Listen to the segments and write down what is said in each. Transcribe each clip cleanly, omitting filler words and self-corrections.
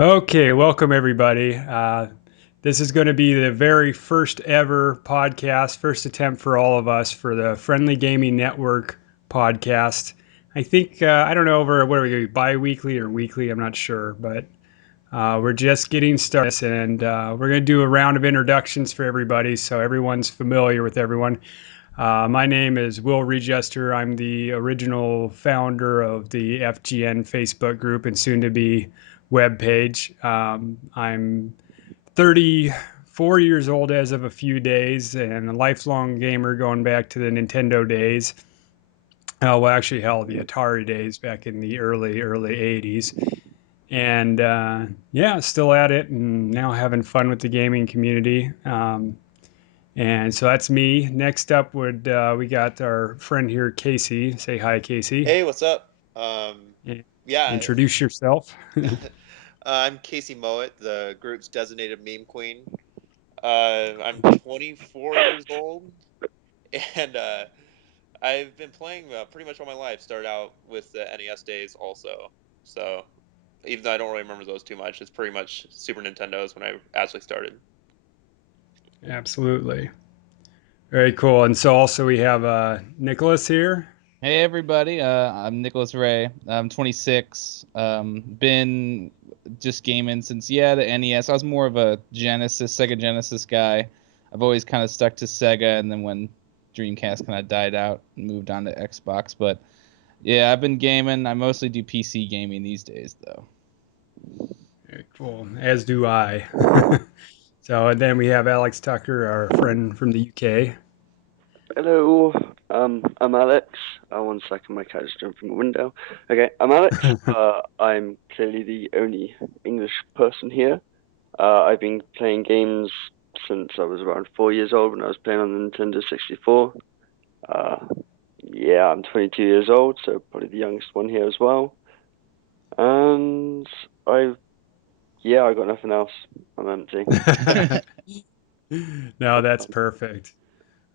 Okay, welcome everybody. This is going to be the very first ever podcast, first attempt for all of us for the Friendly Gaming Network podcast. I think, I don't know, over what are we going to be, bi-weekly or weekly? I'm not sure, but we're just getting started and we're going to do a round of introductions for everybody so everyone's familiar with everyone. My name is Will Regester. I'm the original founder of the FGN Facebook group and soon to be web page. I'm 34 years old as of a few days and a lifelong gamer going back to the Nintendo days. Well, actually, hell, the Atari days back in the early 80s. And yeah, still at it and now having fun with the gaming community. And so that's me. Next up would we got our friend here, Casey. Say hi, Casey. Hey, what's up? And Yeah, introduce yourself. I'm Casey Mowat, the group's designated meme queen. I'm 24 years old, and I've been playing pretty much all my life. Started out with the NES days also, so even though I don't really remember those too much, it's pretty much Super Nintendo's when I actually started. Absolutely. Very cool. And so also we have Nicholas here. Hey everybody, I'm Nicholas Ray. I'm 26. Been just gaming since the NES. I was more of a Sega Genesis guy. I've always kind of stuck to Sega, and then when Dreamcast kind of died out, moved on to Xbox. But yeah, I've been gaming. I mostly do PC gaming these days, though. Very cool. As do I. So and then we have Alex Tucker, our friend from the UK. Hello, I'm Alex. One second, my cat just jumped from the window. Okay, I'm Alex. I'm clearly the only English person here. I've been playing games since I was around 4 years old when I was playing on the Nintendo 64. Uh, yeah, I'm 22 years old, so probably the youngest one here as well. And I got nothing else. I'm empty. No, that's perfect.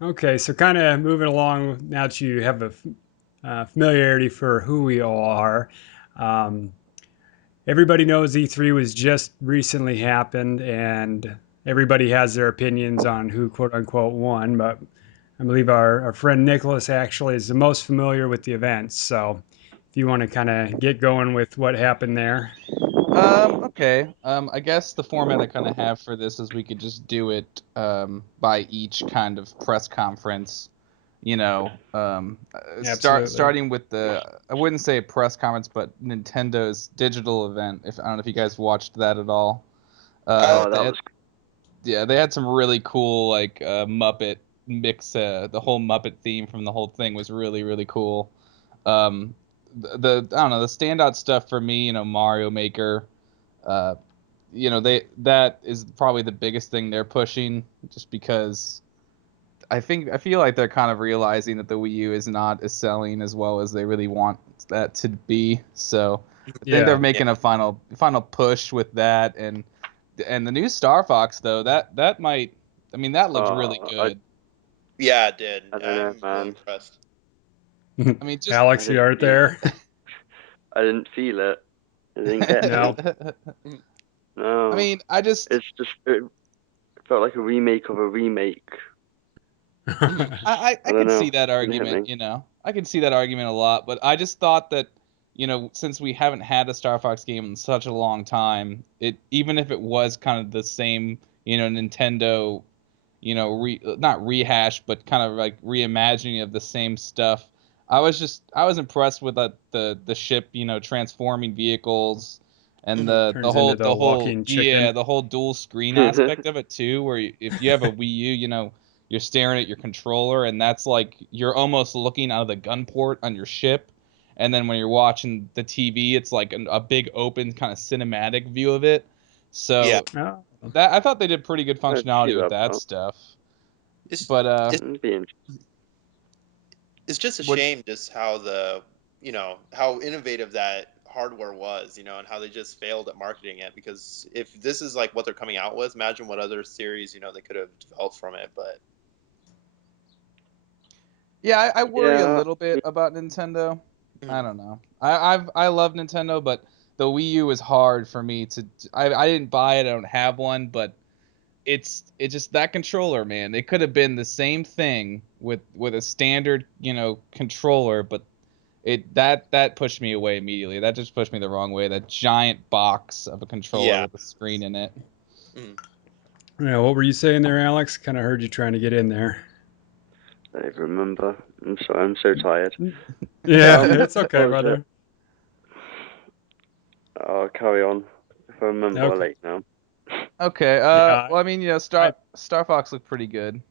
Okay, so kind of moving along now that you have a familiarity for who we all are. Um, Everybody knows E3 was just recently happened, and everybody has their opinions on who quote unquote won. But I believe our friend Nicholas actually is the most familiar with the events. So if you want to kind of get going with what happened there. Okay. I guess the format I kind of have for this is we could just do it by each kind of press conference. Absolutely. Starting with I wouldn't say a press conference, but Nintendo's digital event. If I don't know if you guys watched that at all. Oh, They that had, was yeah, they had some really cool like Muppet mix. The whole Muppet theme from the whole thing was really really cool. Um, I don't know, the standout stuff for me, Mario Maker. Uh, that is probably the biggest thing they're pushing, just because I feel like they're kind of realizing that the Wii U is not as selling as well as they really want that to be. So I think they're Yeah. making a final push with that, and the new Star Fox though, that might, I mean, that looked really uh, I good. Yeah, it did. I don't know, I'm really man. impressed. I mean, just I Alex, you didn't aren't feel there? I didn't feel it. It didn't get me. No. I No. mean, I just It felt like a remake of a remake. I I don't could know. see that Didn't hit argument, me. I could see that argument a lot, but I just thought that, since we haven't had a Star Fox game in such a long time, it even if it was kind of the same, Nintendo, not rehash, but kind of like reimagining of the same stuff. I was impressed with the ship, transforming vehicles, and Turns into the walking chicken. the whole dual screen aspect of it too, where if you have a Wii U, you're staring at your controller, and that's like you're almost looking out of the gun port on your ship. And then when you're watching the TV, it's like a big open kind of cinematic view of it. Yeah, So Oh, that I thought they did pretty good I'd see functionality with that that part. stuff. it's But it's It'd be it's just a what shame just how how innovative that hardware was, and how they just failed at marketing it. Because if this is like what they're coming out with, imagine what other series, they could have developed from it. But Yeah, I worry a Yeah. little bit about Nintendo. I mm, don't know. I love Nintendo, but the Wii U is hard for me to. I didn't buy it. I don't have one, but it's just that controller, man. It could have been the same thing with a standard, controller, but that pushed me away immediately. That just pushed me the wrong way. That giant box of a controller Yeah. with a screen in it. Yeah, what were you saying there, Alex? Kind of heard you trying to get in there. I don't remember. I'm sorry, I'm so tired. Yeah, Um, it's okay, what was brother. it? I'll carry on. If I remember, I'll Okay. let you know. Okay. Yeah, Well, I mean, Star Fox looked pretty good,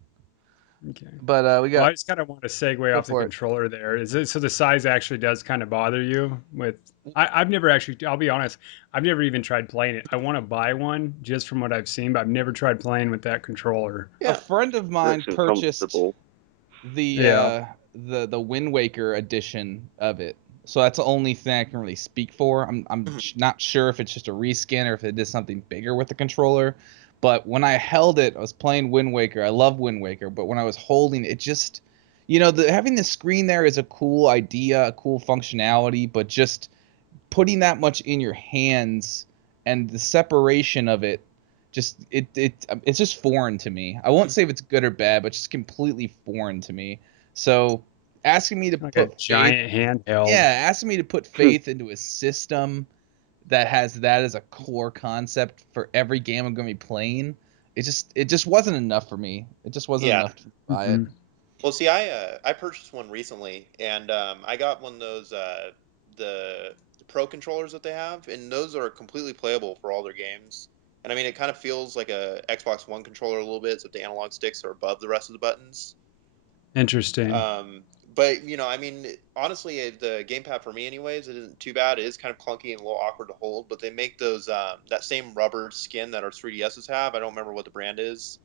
Okay. but we Well, I got just kind of want to segue go off the for it. controller there. Is it so the size actually does kind of bother you with I've never actually, I'll be honest, I've never even tried playing it. I want to buy one just from what I've seen, but I've never tried playing with that controller. A Yeah. friend of mine Looks purchased uncomfortable. the Yeah. the Wind Waker edition of it. So that's the only thing I can really speak for. I'm not sure if it's just a reskin or if it did something bigger with the controller. But when I held it, I was playing Wind Waker. I love Wind Waker, but when I was holding it, just having the screen there is a cool idea, a cool functionality, but just putting that much in your hands and the separation of it, just it's just foreign to me. I won't say if it's good or bad, but just completely foreign to me. So asking me to Like a put faith, giant handheld. asking me to put faith into a system that has that as a core concept for every game I'm going to be playing, it just wasn't enough for me. It just wasn't Yeah. enough to buy it. Mhm. Well, see, I purchased one recently, and I got one of those the Pro controllers that they have, and those are completely playable for all their games. And I mean, it kind of feels like a Xbox One controller a little bit, so the analog sticks are above the rest of the buttons. Interesting. But I mean, honestly, the gamepad for me, anyways, it isn't too bad. It is kind of clunky and a little awkward to hold, but they make those that same rubber skin that our 3DSs have. I don't remember what the brand is.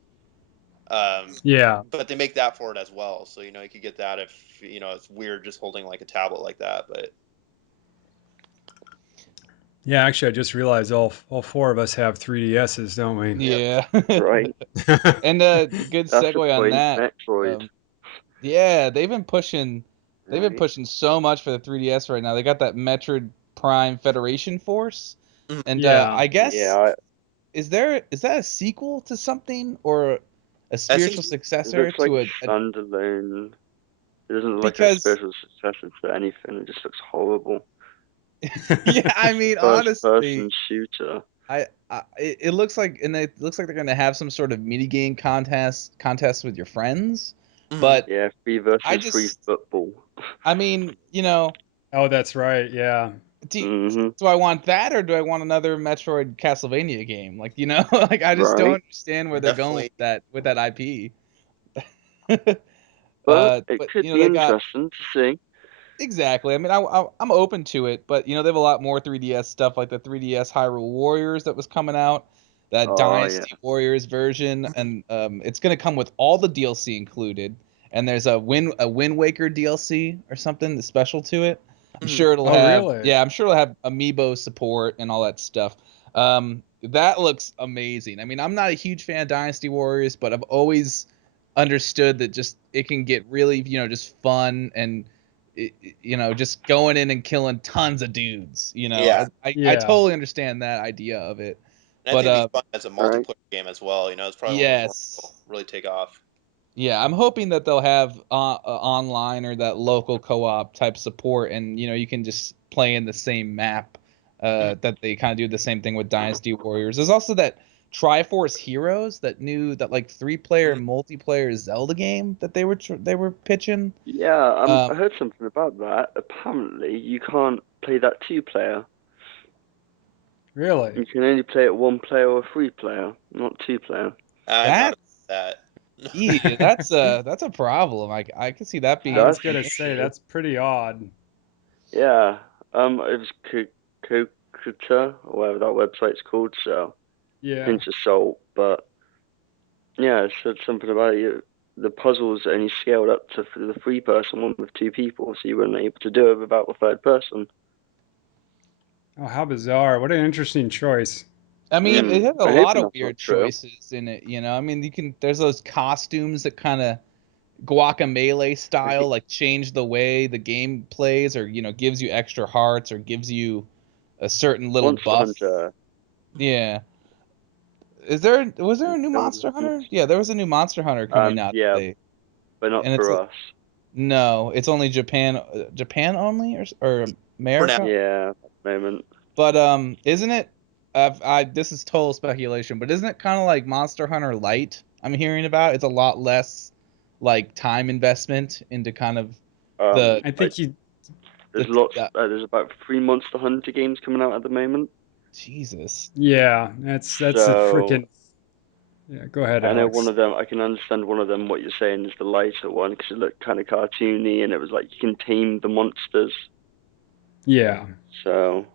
Yeah. But they make that for it as well, so you could get that if it's weird just holding like a tablet like that. But Yeah, actually I just realized all four of us have 3DSs, don't we? yep. Yeah. Right. And good That's a segue on point. that. Metroid. Yeah, they've been Right. pushing so much for the 3DS right now. They got that Metroid Prime Federation Force, Mhm. and Yeah. I guess Yeah, is that a sequel to something or a That spiritual seems it successor looks like to standalone. It doesn't look like a because special successor to anything. It just looks horrible. yeah, I mean First honestly, person shooter. it looks like they're gonna have some sort of mini game contest with your friends, Mhm. but Yeah, free I versus free just football. I mean Oh, that's right. Yeah. Hmm. do I want that or do I want another Metroid Castlevania game? Like, like I just don't Right. understand where they're going Definitely. with that IP. But it But could be they got interesting to see. exactly. I mean, I'm open to it, but they have a lot more 3DS stuff like the 3DS Hyrule Warriors that was coming out, that Oh yeah. Dynasty Warriors version, and it's gonna come with all the DLC included. And there's a Wind Waker DLC or something that's special to it. I'm Mhm. sure it'll Oh, have really? I'm sure it'll have amiibo support and all that stuff. That looks amazing. I mean, I'm not a huge fan of Dynasty Warriors, but I've always understood that just it can get really just fun and just going in and killing tons of dudes. Yeah, I Yeah. totally understand that idea of it. and I But think it'd be fun as a Right. multiplayer game as well. It's probably one of those ones yes. that'll really take off. Yeah, I'm hoping that they'll have online or that local co-op type support, and you can just play in the same map. That they kind of do the same thing with Dynasty Warriors. There's also that Triforce Heroes, that like 3-player Mhm. multiplayer Zelda game that they were pitching. Yeah, I Um, heard something about that. Apparently, you can't play that two-player. Really? You can only play it one-player or three-player, not two-player. I'm not that's that. yeah, that's a problem. I can see that I being was That's an gonna say issue. that's pretty odd. yeah. It was Kokuta, or whatever that website's called. So Yeah. pinch of salt, but yeah, it said something about you. The puzzles only scaled up to the three-person one with two people, so you weren't able to do it without the third person. Oh, how bizarre. What an interesting choice. I mean, it has a I'm lot hoping of that's not weird true. choices in it. I mean, there's those costumes that kind of Guacamelee style, like change the way the game plays, or gives you extra hearts, or gives you a certain little Monster buff. Hunter. Yeah. Was there a new Monster Hunter? Yeah, there was a new Monster Hunter coming out Yeah, today. but not And it's for us. no, it's only Japan only or For now. America. Yeah, at the moment. But isn't it? This is total speculation, but isn't it kind of like Monster Hunter Lite? I'm hearing about. It's a lot less like time investment into kind of the I think you. There's the lots. There's about 3 Monster Hunter games coming out at the moment. Jesus. Yeah, that's a So freaking. Yeah, go ahead, I know Alex. one of them. I can understand one of them. What you're saying is the lighter one because it looked kind of cartoony and it was like you can tame the monsters. Yeah, So,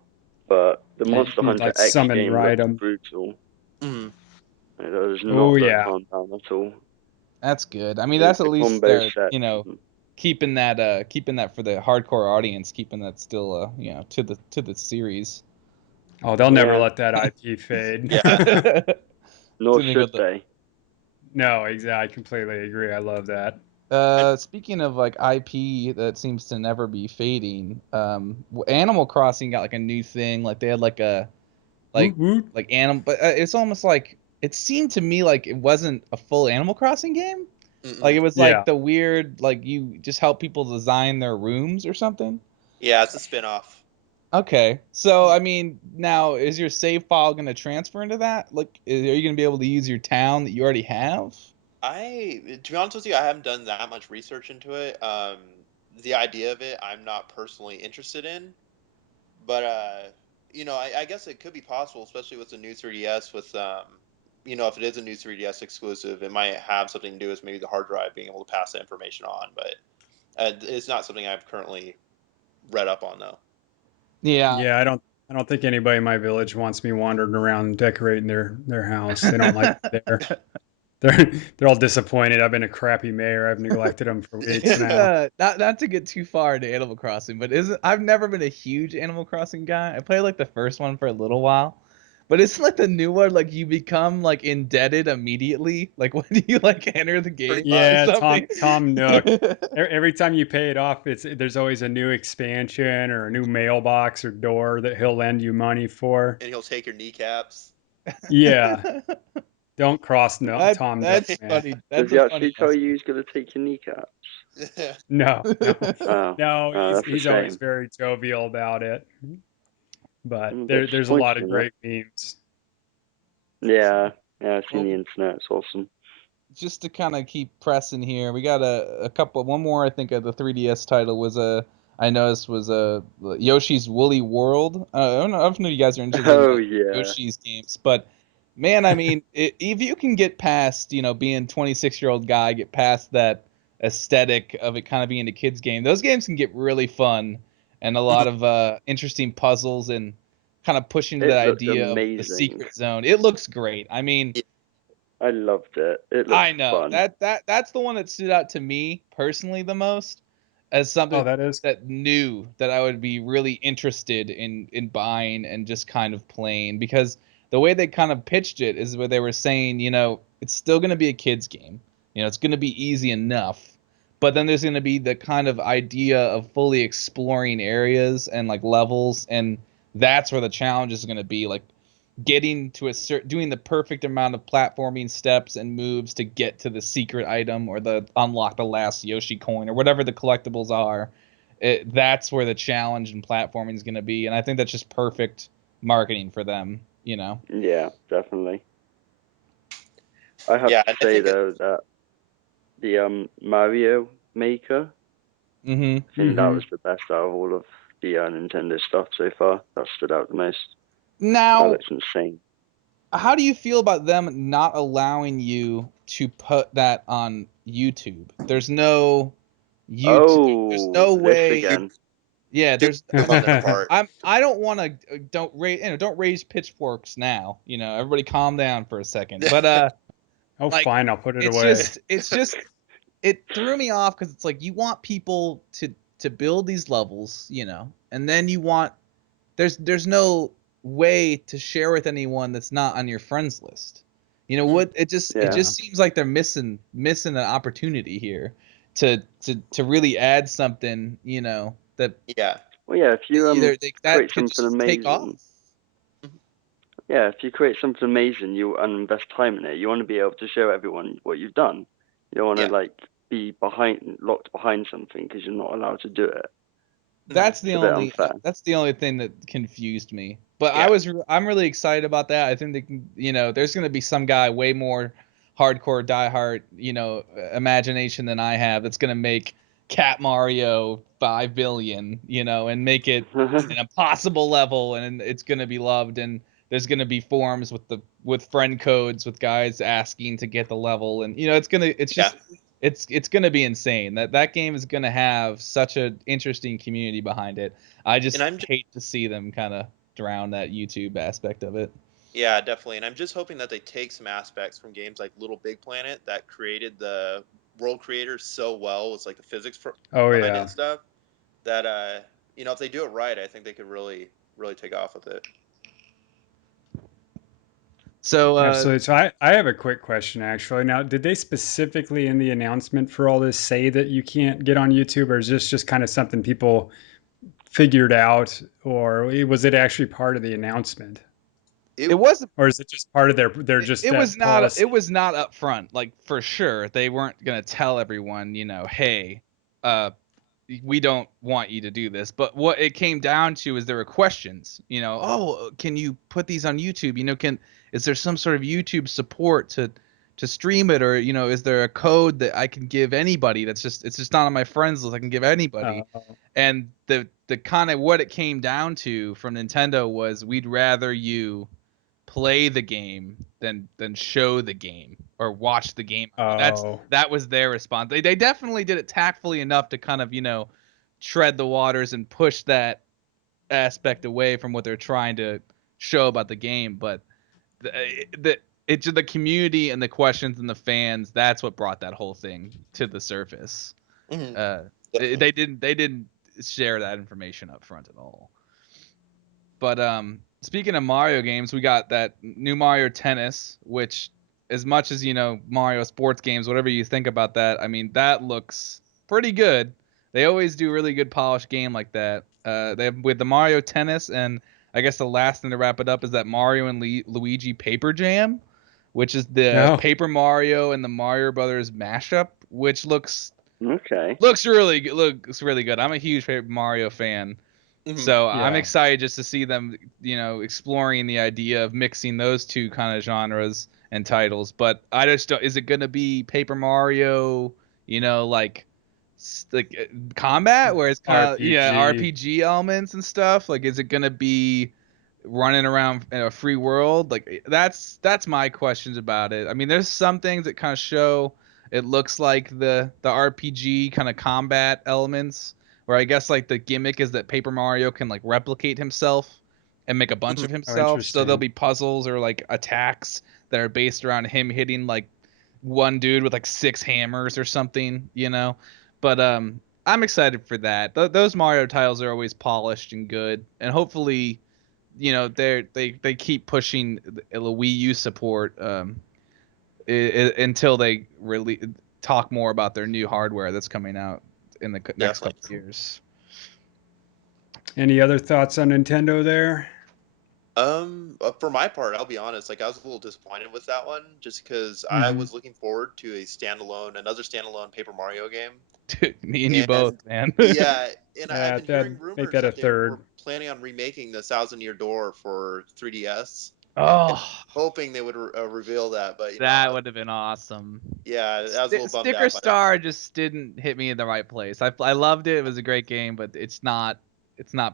but the you Monster can Hunter like X summon game ride looked 'em. brutal. Mhm. It does Oh not look yeah. calm down at all. That's good. I mean, that's at The least combo they're, set. keeping that for the hardcore audience, keeping that still to the series. Oh, they'll never Yeah. let that IP fade. Yeah. Nor Something should with the- they. No, exactly. I completely agree. I love that. Speaking of like IP that seems to never be fading, Animal Crossing got like a new thing. Like they had like a like Woot woot. like animal, but it's almost like it seemed to me like it wasn't a full Animal Crossing game. Like it Mm-mm. was Yeah. like the weird like you just help people design their rooms or something. Yeah, it's a spin-off. Okay, so I mean, now is your save file going to transfer into that? Like, are you going to be able to use your town that you already have? To be honest with you, I haven't done that much research into it. The idea of it, I'm not personally interested in, but I guess it could be possible, especially with the new 3DS. If it is a new 3DS exclusive, it might have something to do with maybe the hard drive being able to pass that information on. But it's not something I've currently read up on, though. Yeah. Yeah, I don't think anybody in my village wants me wandering around decorating their house. They don't like it there. They're all disappointed. I've been a crappy mayor. I've neglected them for weeks Isn't now. not to get too far into Animal Crossing, but isn't I've never been a huge Animal Crossing guy. I played like the first one for a little while, but isn't like the new one like you become like indebted immediately? Like when you like enter the game Pretty or much. Yeah, something? Tom Nook. Every time you pay it off, there's always a new expansion or a new mailbox or door that he'll lend you money for. And he'll take your kneecaps. Yeah, don't cross no Tom Nook, That's man. funny. Does That's he a funny actually tell you he's going to take your kneecap? No, no, Oh, no. that's a He's always shame. very jovial about it. But That's there's a lot of disappointing, great memes. Yeah, I've seen the Well, internet. It's awesome. just to kind of keep pressing here, we got one more. I think of the 3DS title was I noticed was Yoshi's Woolly World. I don't know if you guys are interested in Oh the yeah. Yoshi's games, but man, I mean, if you can get past being 26-year-old guy, get past that aesthetic of it kind of being a kids game, those games can get really fun and a lot of interesting puzzles and kind of pushing to It that looks idea of the amazing. secret zone. It looks great. I mean. I loved it. It I looked know fun. that's the one that stood out to me personally the most as something Oh, that is. that knew that I would be really interested in buying and just kind of playing because the way they kind of pitched it is where they were saying, it's still going to be a kids game. It's going to be easy enough, but then there's going to be the kind of idea of fully exploring areas and like levels, and that's where the challenge is going to be, like getting to doing the perfect amount of platforming steps and moves to get to the secret item or the unlock the last Yoshi coin or whatever the collectibles are. That's where the challenge and platforming is going to be, and I think that's just perfect marketing for them. Yeah, definitely. I have Yeah, to and I say think though that the Mario Maker, Mm-hmm. I think that was the best out of all of the Nintendo stuff so far. That stood out the most. That Now, looks insane. how do you feel about them not allowing you to put that on YouTube? There's no YouTube. There's Oh, no this way. again. Yeah, Dude, there's. love that part. I don't want to. Don't raise pitchforks now. Everybody calm down for a second. But Oh, like fine. I'll put it it's away. just it threw me off because it's like you want people to build these levels, and then you want there's no way to share with anyone that's not on your friends list. What it Yeah. just seems like they're missing an opportunity here to really add something, that Yeah. Well, yeah, if you that create could something just take off. amazing, yeah, if you create something amazing, you and invest time in it. You want to be able to show everyone what you've done. You don't want to Yeah. like be locked behind something because you're not allowed to do it. That's the It's a bit only unfair. that's the only thing that confused me. But Yeah. I'm really excited about that. I think they can, there's going to be some guy way more hardcore diehard, imagination than I have that's going to make Cat Mario 5 billion, and make it an impossible level, and it's going to be loved, and there's going to be forums with friend codes with guys asking to get the level, and it's gonna be insane. That game is gonna have such an interesting community behind it. I just hate to see them kind of drown that YouTube aspect of it. Yeah, definitely. And I'm just hoping that they take some aspects from games like Little Big Planet that created the world creators so well. It's like the physics behind it and stuff. That if they do it right, I think they could really, really take off with it. So Absolutely. So I have a quick question actually. Now, did they specifically in the announcement for all this say that you can't get on YouTube, or is this just kind of something people figured out, or was it actually part of the announcement? it was Or is it just part of their just it that was not policy? it was not up front, like for sure. They weren't gonna tell everyone, hey, we don't want you to do this. But what it came down to is there were questions, oh, can you put these on YouTube? Is there some sort of YouTube support to stream it, or is there a code that I can give anybody it's just not on my friends list, I can give anybody. And the kind of what it came down to from Nintendo was, we'd rather you play the game than show the game or watch the game. That was their response. They definitely did it tactfully enough to kind of tread the waters and push that aspect away from what they're trying to show about the game. But the community and the questions and the fans, that's what brought that whole thing to the surface. They didn't share that information up front at all. But speaking of Mario games, we got that new Mario Tennis, which, as much as Mario sports games, whatever you think about that, I mean, that looks pretty good. They always do really good polished game like that. They have with the Mario Tennis, and I guess the last thing to wrap it up is that Mario and Luigi Paper Jam, which is the Paper Mario and the Mario Brothers mashup, which looks really good. I'm a huge Paper Mario fan. So I'm excited just to see them, exploring the idea of mixing those two kind of genres and titles. But I just don't. Is it going to be Paper Mario, like combat, where it's kind of RPG elements and stuff? Like, is it going to be running around in a free world? Like, that's my questions about it. I mean, there's some things that kind of show it looks like the RPG kind of combat elements, where I guess like the gimmick is that Paper Mario can like replicate himself and make a bunch of himself. So there'll be puzzles or like attacks that are based around him hitting like one dude with like 6 hammers or something, But I'm excited for that. Those Mario titles are always polished and good, and hopefully, they keep pushing the Wii U support until they really talk more about their new hardware that's coming out in the next couple of years. Any other thoughts on Nintendo there? For my part, I'll be honest, like I was a little disappointed with that one, just because I was looking forward to another standalone Paper Mario game. Dude, me and you both, man. Yeah, and I've been hearing rumors make that a that they third. were planning on remaking the Thousand Year Door for 3DS. Oh, hoping they would reveal that, but that would have been awesome. Yeah, I was a little bummed Sticker out. Star just didn't hit me in the right place. I loved it. It was a great game, but it's not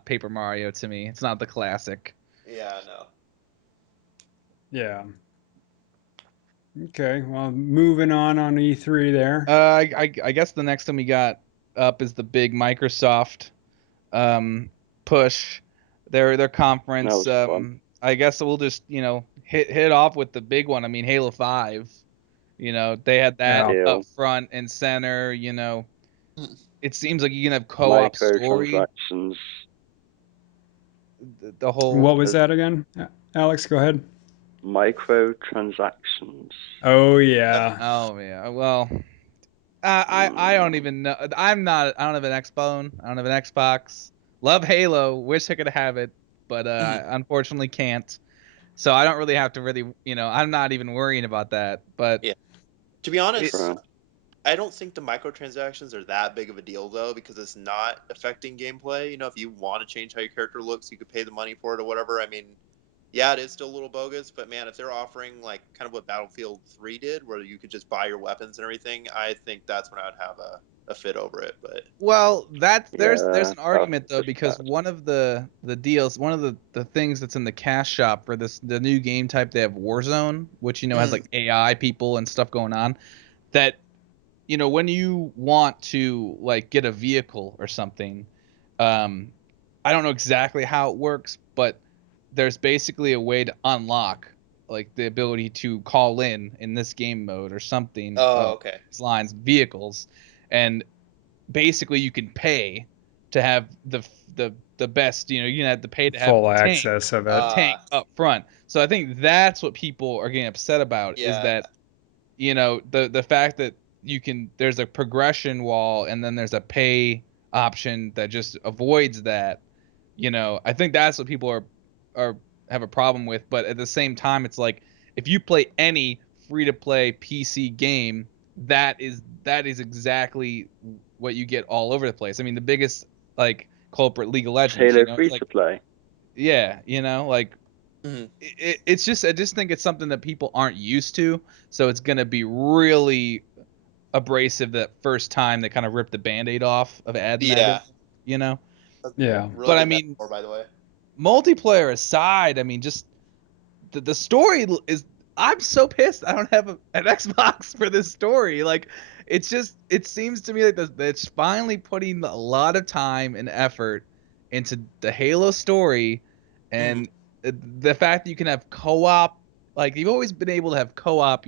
Paper Mario to me. It's not the classic. Yeah, no. Yeah. Okay, well, moving on E3 there. I guess the next thing we got up is the big Microsoft push, their conference. I guess we'll just hit off with the big one. I mean, Halo 5. They had that up front and center. It seems like you can have co-op story. The whole. What was that again? Alex, go ahead. Microtransactions. Oh yeah. Oh yeah. Well, I don't even know. I don't have an Xbone. I don't have an Xbox. Love Halo. Wish I could have it, but unfortunately can't. So I don't really have to really, I'm not even worrying about that. But Yeah. To be honest, Right. I don't think the microtransactions are that big of a deal though, because it's not affecting gameplay. You know, if you want to change how your character looks, you could pay the money for it or whatever. I mean, yeah, it is still a little bogus, but man, if they're offering like kind of what Battlefield 3 did, where you could just buy your weapons and everything, I think that's when I would have a fit over it. But well, there's Yeah, an argument though, that's because bad. one of the deals, one of the things that's in the cash shop for the new game type, they have Warzone, which has like AI people and stuff going on. That when you want to like get a vehicle or something, um, I don't know exactly how it works, but there's basically a way to unlock like the ability to call in this game mode or something oh, okay. these lines vehicles, and basically you can pay to have the best. You can have to pay to have Full the tank access of it. up front. So I think that's what people are getting upset about, is Yeah. that the fact that there's a progression wall and then there's a pay option that just avoids that. I think that's what people are have a problem with. But at the same time, it's like, if you play any free to play PC game, that is exactly what you get all over the place. I mean, the biggest like culprit, League of It's Legends, Halo it's free like, to play. yeah, like Mhm. it's just, I just think it's something that people aren't used to, so it's gonna be really abrasive that first time they kind of rip the band-aid off of adding that in. Yeah. you know Yeah. Really but I good mean, metaphor, by the way. multiplayer aside, I mean, just the story is, I'm so pissed I don't have an Xbox for this story. Like, it's just, it seems to me like it's finally putting a lot of time and effort into the Halo story. Mhm. And the fact that you can have co-op, like, you've always been able to have co-op,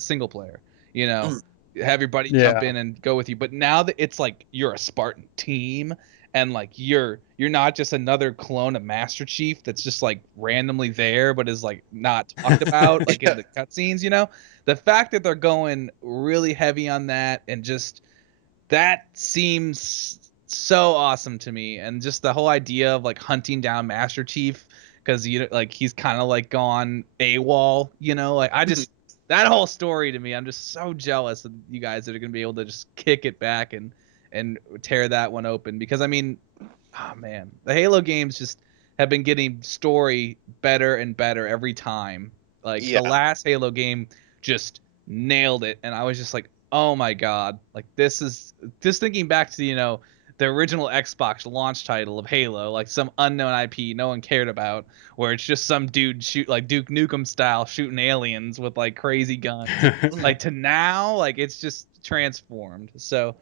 single player, you know Mhm. have your buddy jump Yeah. in and go with you. But now that it's like you're a Spartan team, and like you're not just another clone of Master Chief that's just like randomly there but is like not talked about like in Yeah. the cutscenes. The fact that they're going really heavy on that, and just that seems so awesome to me. And just the whole idea of like hunting down Master Chief, because like he's kind of like gone AWOL. Like, I Mhm. just, that whole story to me, I'm just so jealous of you guys that are gonna be able to just kick it back and tear that one open. Because I mean, oh man, the Halo games just have been getting story better and better every time. Like, the Yeah. last Halo game just nailed it, and I was just like, oh my god, like, this is, just thinking back to the original Xbox launch title of Halo, like some unknown IP no one cared about, where it's just some dude shoot like Duke Nukem style shooting aliens with like crazy guns. Mhm. Like, to now, like, it's just transformed. So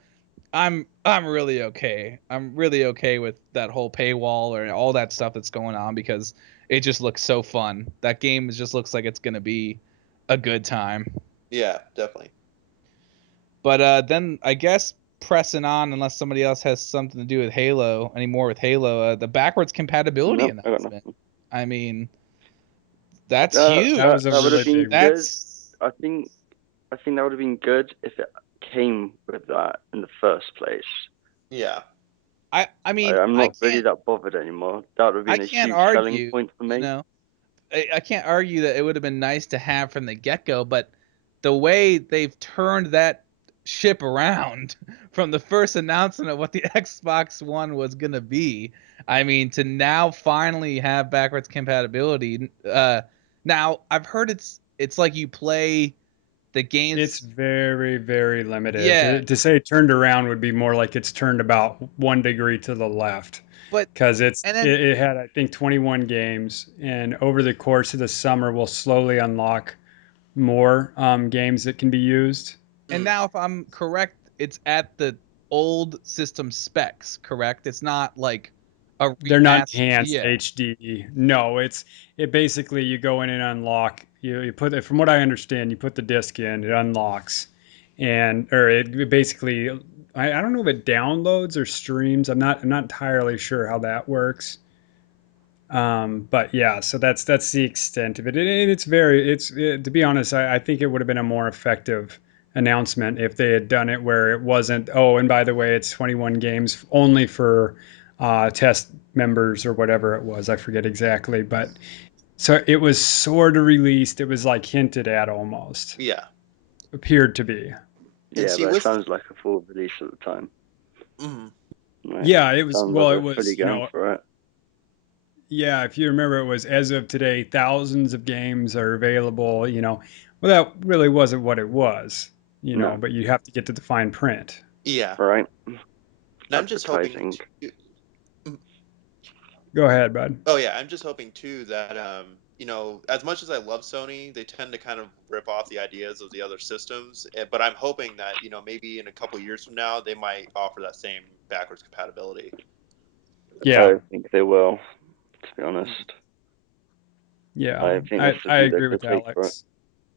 I'm really okay. I'm really okay with that whole paywall or all that stuff that's going on, because it just looks so fun. That game just looks like it's gonna be a good time. Yeah, definitely. But then I guess, pressing on, unless somebody else has something to do with Halo anymore with Halo, the backwards compatibility Nope, I got announcement. nothing. I mean, that's That huge. That was a that would have really been big one. good. That's I think that would have been good if it came with that in the first place. Yeah. I mean, I'm I not really can't that bothered anymore. That would have I been a can't huge selling argue, point for you me. know. I can't argue that it would have been nice to have from the get-go, but the way they've turned that ship around from the first announcement of what the Xbox One was gonna be, I mean, to now finally have backwards compatibility. Now I've heard it's like you play the It's games. very, very limited. Yeah, To say turned around would be more like it's turned about 1 degree to the left, but because and then it had, I think, 21 games, and over the course of the summer we'll slowly unlock more games that can be used. and Mm. now, if I'm correct, it's at the old system specs, correct? It's not like a They're not remaster. enhanced Yeah. HD. No, it basically, you go in and unlock. You put it, from what I understand, you put the disc in, it unlocks, and or it basically, I don't know if it downloads or streams. I'm not entirely sure how that works. But yeah, so that's the extent of it. It's very, to be honest, I think it would have been a more effective announcement if they had done it where it wasn't, oh, and by the way, it's 21 games only for test members or whatever it was. I forget exactly, but so it was sort of released. It was like hinted at almost. Yeah. Appeared to be. And Yeah, see, but it with sounds like a full release at the time. mhm. Right. Yeah, it was. Sounds Well, like it they're was. fully going for it. Yeah, if you remember, it was as of today, thousands of games are available. Well, that really wasn't what it was. No. But you have to get to the fine print. Yeah. Right. And I'm just hoping. Advertising. Go ahead, bud. Oh yeah, I'm just hoping too that as much as I love Sony, they tend to kind of rip off the ideas of the other systems. But I'm hoping that maybe in a couple years from now they might offer that same backwards compatibility. Yeah, I think they will, to be honest. yeah, I think I, this would I be the agree with take for it. Alex.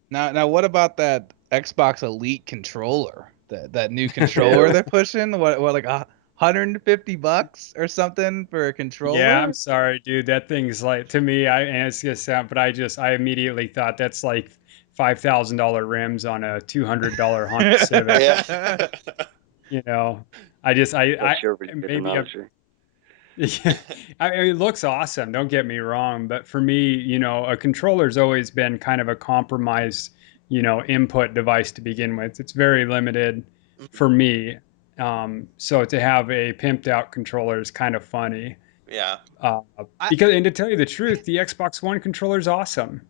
Now, what about that Xbox Elite controller? That new controller they're pushing? What like $150 or something for a controller? Yeah, I'm sorry, dude. That thing's like to me. And it's gonna sound, but I immediately thought that's like $5,000 rims on a $200 Honda Civic. Yeah. That's your really good Maybe analogy. Yeah, it looks awesome. Don't get me wrong, but for me, a controller's always been kind of a compromised, input device to begin with. It's very limited for me. So to have a pimped out controller is kind of funny. Yeah. And to tell you the truth, the Xbox One controller is awesome.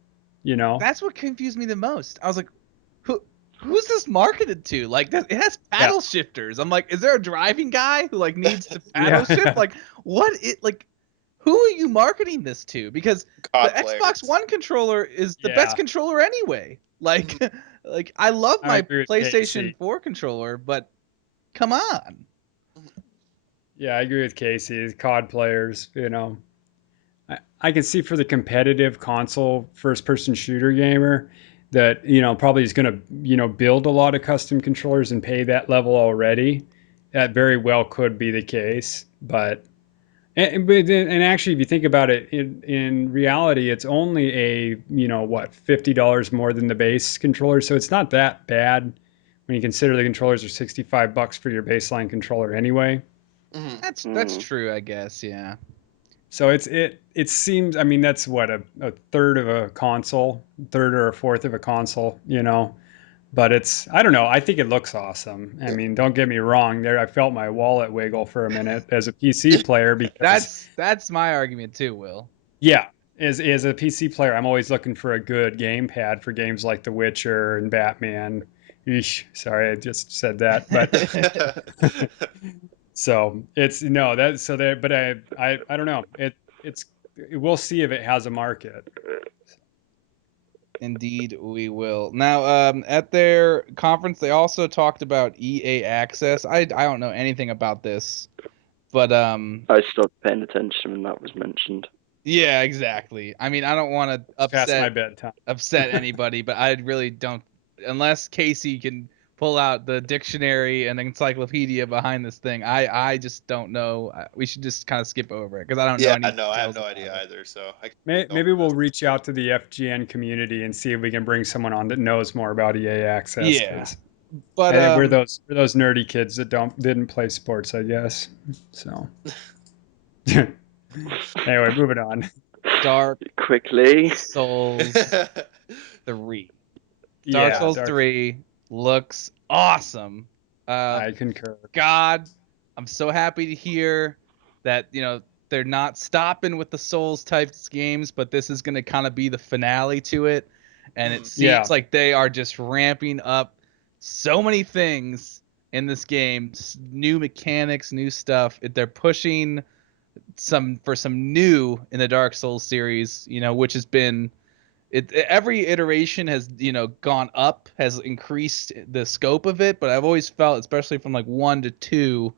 That's what confused me the most. I was like, who's this marketed to? Like, it has paddle shifters. I'm like, is there a driving guy who like needs to paddle shift? Like, who are you marketing this to? Because COD the players. Xbox One controller is the best controller anyway. Like, like I love I my agree with PlayStation Casey. 4 controller, but come on. Yeah, I agree with Casey. COD players, I can see for the competitive console first-person shooter gamer that probably is going to build a lot of custom controllers and pay that level already. That very well could be the case, but actually, if you think about it, in reality, it's only a $50 more than the base controller, so it's not that bad when you consider the controllers are $65 for your baseline controller anyway. Mhm. That's true, I guess. Yeah. So it seems, I mean, that's what a third of a console, third or a fourth of a console, but I don't know. I think it looks awesome. I mean, don't get me wrong there. I felt my wallet wiggle for a minute as a PC player because That's my argument too, Will. yeah, as a PC player, I'm always looking for a good gamepad for games like The Witcher and Batman. Eesh, sorry, I just said that, but so it's no that so there, but I don't know. We'll see if it has a market. Indeed, we will. Now, at their conference, they also talked about EA Access. I don't know anything about this, but I stopped paying attention when that was mentioned. yeah, exactly. I mean, I don't want to Past my bedtime. upset anybody, but I really don't. Unless Casey can pull out the dictionary and encyclopedia behind this thing, I just don't know. We should just kind of skip over it because I don't know. Yeah, any no, I have details no about idea it. either. So Maybe we'll reach out to the FGN community and see if we can bring someone on that knows more about EA Access. Yeah. 'Cause But we're those nerdy kids that didn't play sports, I guess. So anyway, moving on. Dark Quickly. Souls 3. Dark Yeah, Souls 3 looks awesome. I concur. God, I'm so happy to hear that, they're not stopping with the Souls type games, but this is going to kind of be the finale to it. And it seems like they are just ramping up so many things in this game, new mechanics, new stuff. They're pushing some new in the Dark Souls series, which has been every iteration has gone up, has increased the scope of it, but I've always felt, especially from like 1 to 2,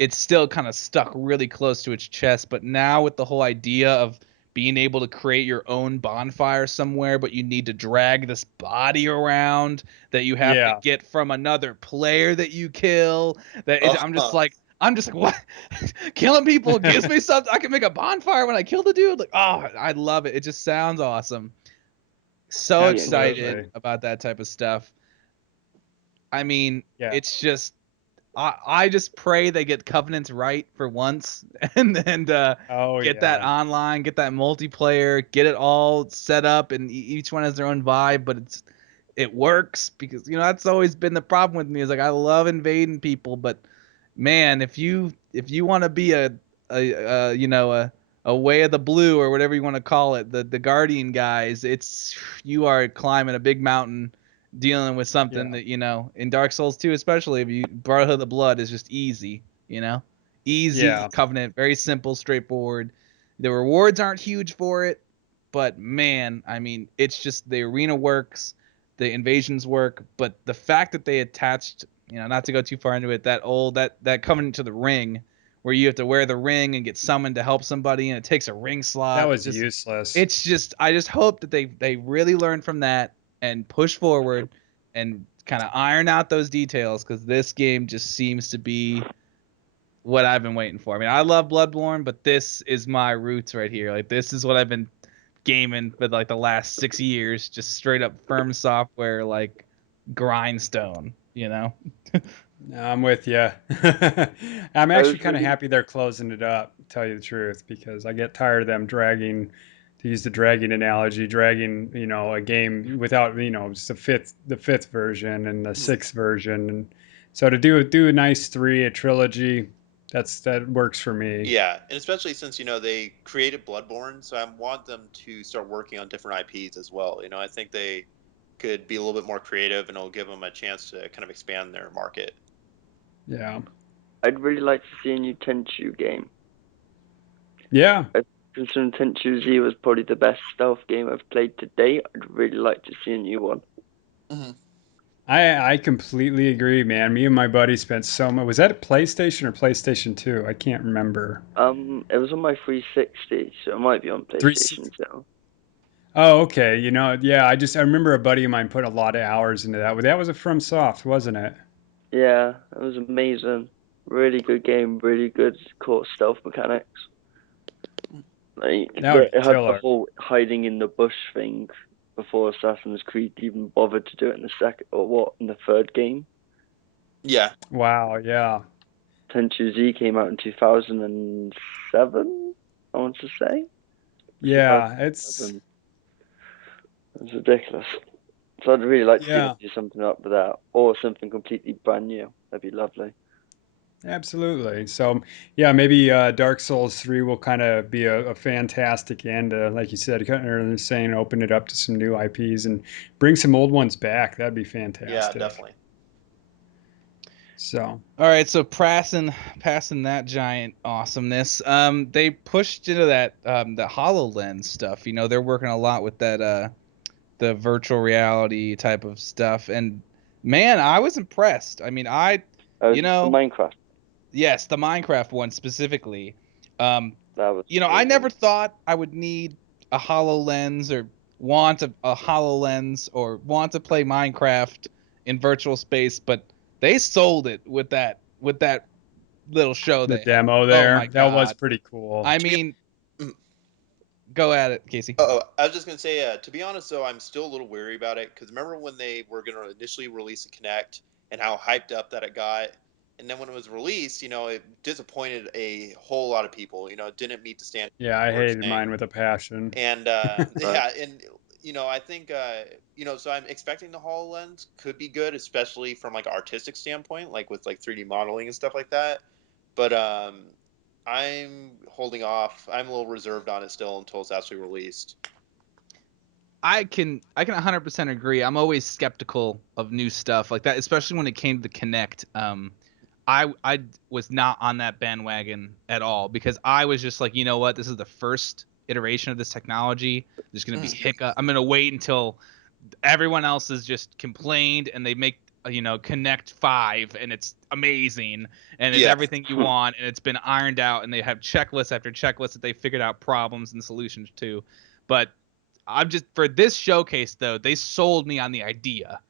it's still kind of stuck really close to its chest. But now with the whole idea of being able to create your own bonfire somewhere, but you need to drag this body around that you have to get from another player that you kill, I'm just like, what? Killing people gives me something. I can make a bonfire when I kill the dude. Like, oh, I love it. It just sounds awesome. So excited about that type of stuff. I mean, it's just I just pray they get Covenants right for once, and Oh get that yeah. online, get that multiplayer, get it all set up, and each one has their own vibe, but it works because that's always been the problem with me is like I love invading people, but man, if you want to be a way of the blue or whatever you want to call it, the Guardian guys, you are climbing a big mountain dealing with something that in Dark Souls 2 especially, if you Brotherhood of the Blood is just easy, easy Yeah. Covenant, very simple, straightforward. The rewards aren't huge for it, but man, I mean, it's just the arena works, the invasions work, but the fact that they attached, not to go too far into it, that Covenant to the ring, where you have to wear the ring and get summoned to help somebody, and it takes a ring slot. That was useless. It's just, I just hope that they really learn from that and push forward and kind of iron out those details, because this game just seems to be what I've been waiting for. I mean, I love Bloodborne, but this is my roots right here. Like, this is what I've been gaming for like the last 6 years, just straight up Firm Software, like grindstone. I'm with you. I'm I was actually kind of really happy they're closing it up, to tell you the truth, because I get tired of them dragging, to use the dragging analogy, dragging, a game without, just the fifth version and the sixth version. And so to do a nice three, a trilogy, that works for me. Yeah, and especially since they created Bloodborne, so I want them to start working on different IPs as well. I think they could be a little bit more creative, and it'll give them a chance to kind of expand their market. Yeah. I'd really like to see a new Tenchu game. Yeah. Considering Tenchu Z was probably the best stealth game I've played to date, I'd really like to see a new one. I completely agree, man. Me and my buddy spent so much. Was that a PlayStation or PlayStation 2? I can't remember. It was on my 360, so it might be on PlayStation 360. now. Oh, okay. Yeah, I remember a buddy of mine put a lot of hours into that. Well, that was a From Soft, wasn't it? Yeah, it was amazing. Really good game, really good core stealth mechanics. Like, That would be it had the killer. whole hiding in the bush thing before Assassin's Creed even bothered to do it in the third game. Yeah. Wow, yeah. Tenchu Z came out in 2007, I want to say. Yeah, 2007. It's ridiculous. So I'd really like to see yeah, them do something up with that, or something completely brand new. That'd be lovely. absolutely. So, yeah, maybe Dark Souls 3 will kind of be a fantastic end, like you said, kind of saying, open it up to some new IPs and bring some old ones back. That'd be Yeah, fantastic. definitely. So, All right, so passing that giant awesomeness, they pushed into that the HoloLens stuff. They're working a lot with that the virtual reality type of stuff, and man, I was impressed. I mean, The Minecraft. yes, the Minecraft one specifically. That was I brilliant. never thought I would need a HoloLens or want a HoloLens or want to play Minecraft in virtual space, but they sold it with that little show the they had. demo Oh my there, that was God. pretty cool. I To be mean, go at it, Casey. Oh, I was just gonna say, to be honest, though, I'm still a little weary about it because remember when they were gonna initially release the Kinect and how hyped up that it got, and then when it was released, it disappointed a whole lot of people. It didn't meet the standard Yeah, I people were hated mine saying, with a passion. and Right. yeah, and I think so I'm expecting the HoloLens could be good, especially from like an artistic standpoint, like with like 3D modeling and stuff like that. But I'm holding off. I'm a little reserved on it still until it's actually released. I can 100% agree. I'm always skeptical of new stuff like that, especially when it came to Kinect. I was not on that bandwagon at all because I was just like, you know what, this is the first iteration of this technology. There's gonna be hiccup. I'm gonna wait until everyone else has just complained and they make Kinect 5 and it's amazing and it's Yeah. everything you want and it's been ironed out and they have checklist after checklist that they figured out problems and solutions to. But I'm just, for this showcase though, they sold me on the idea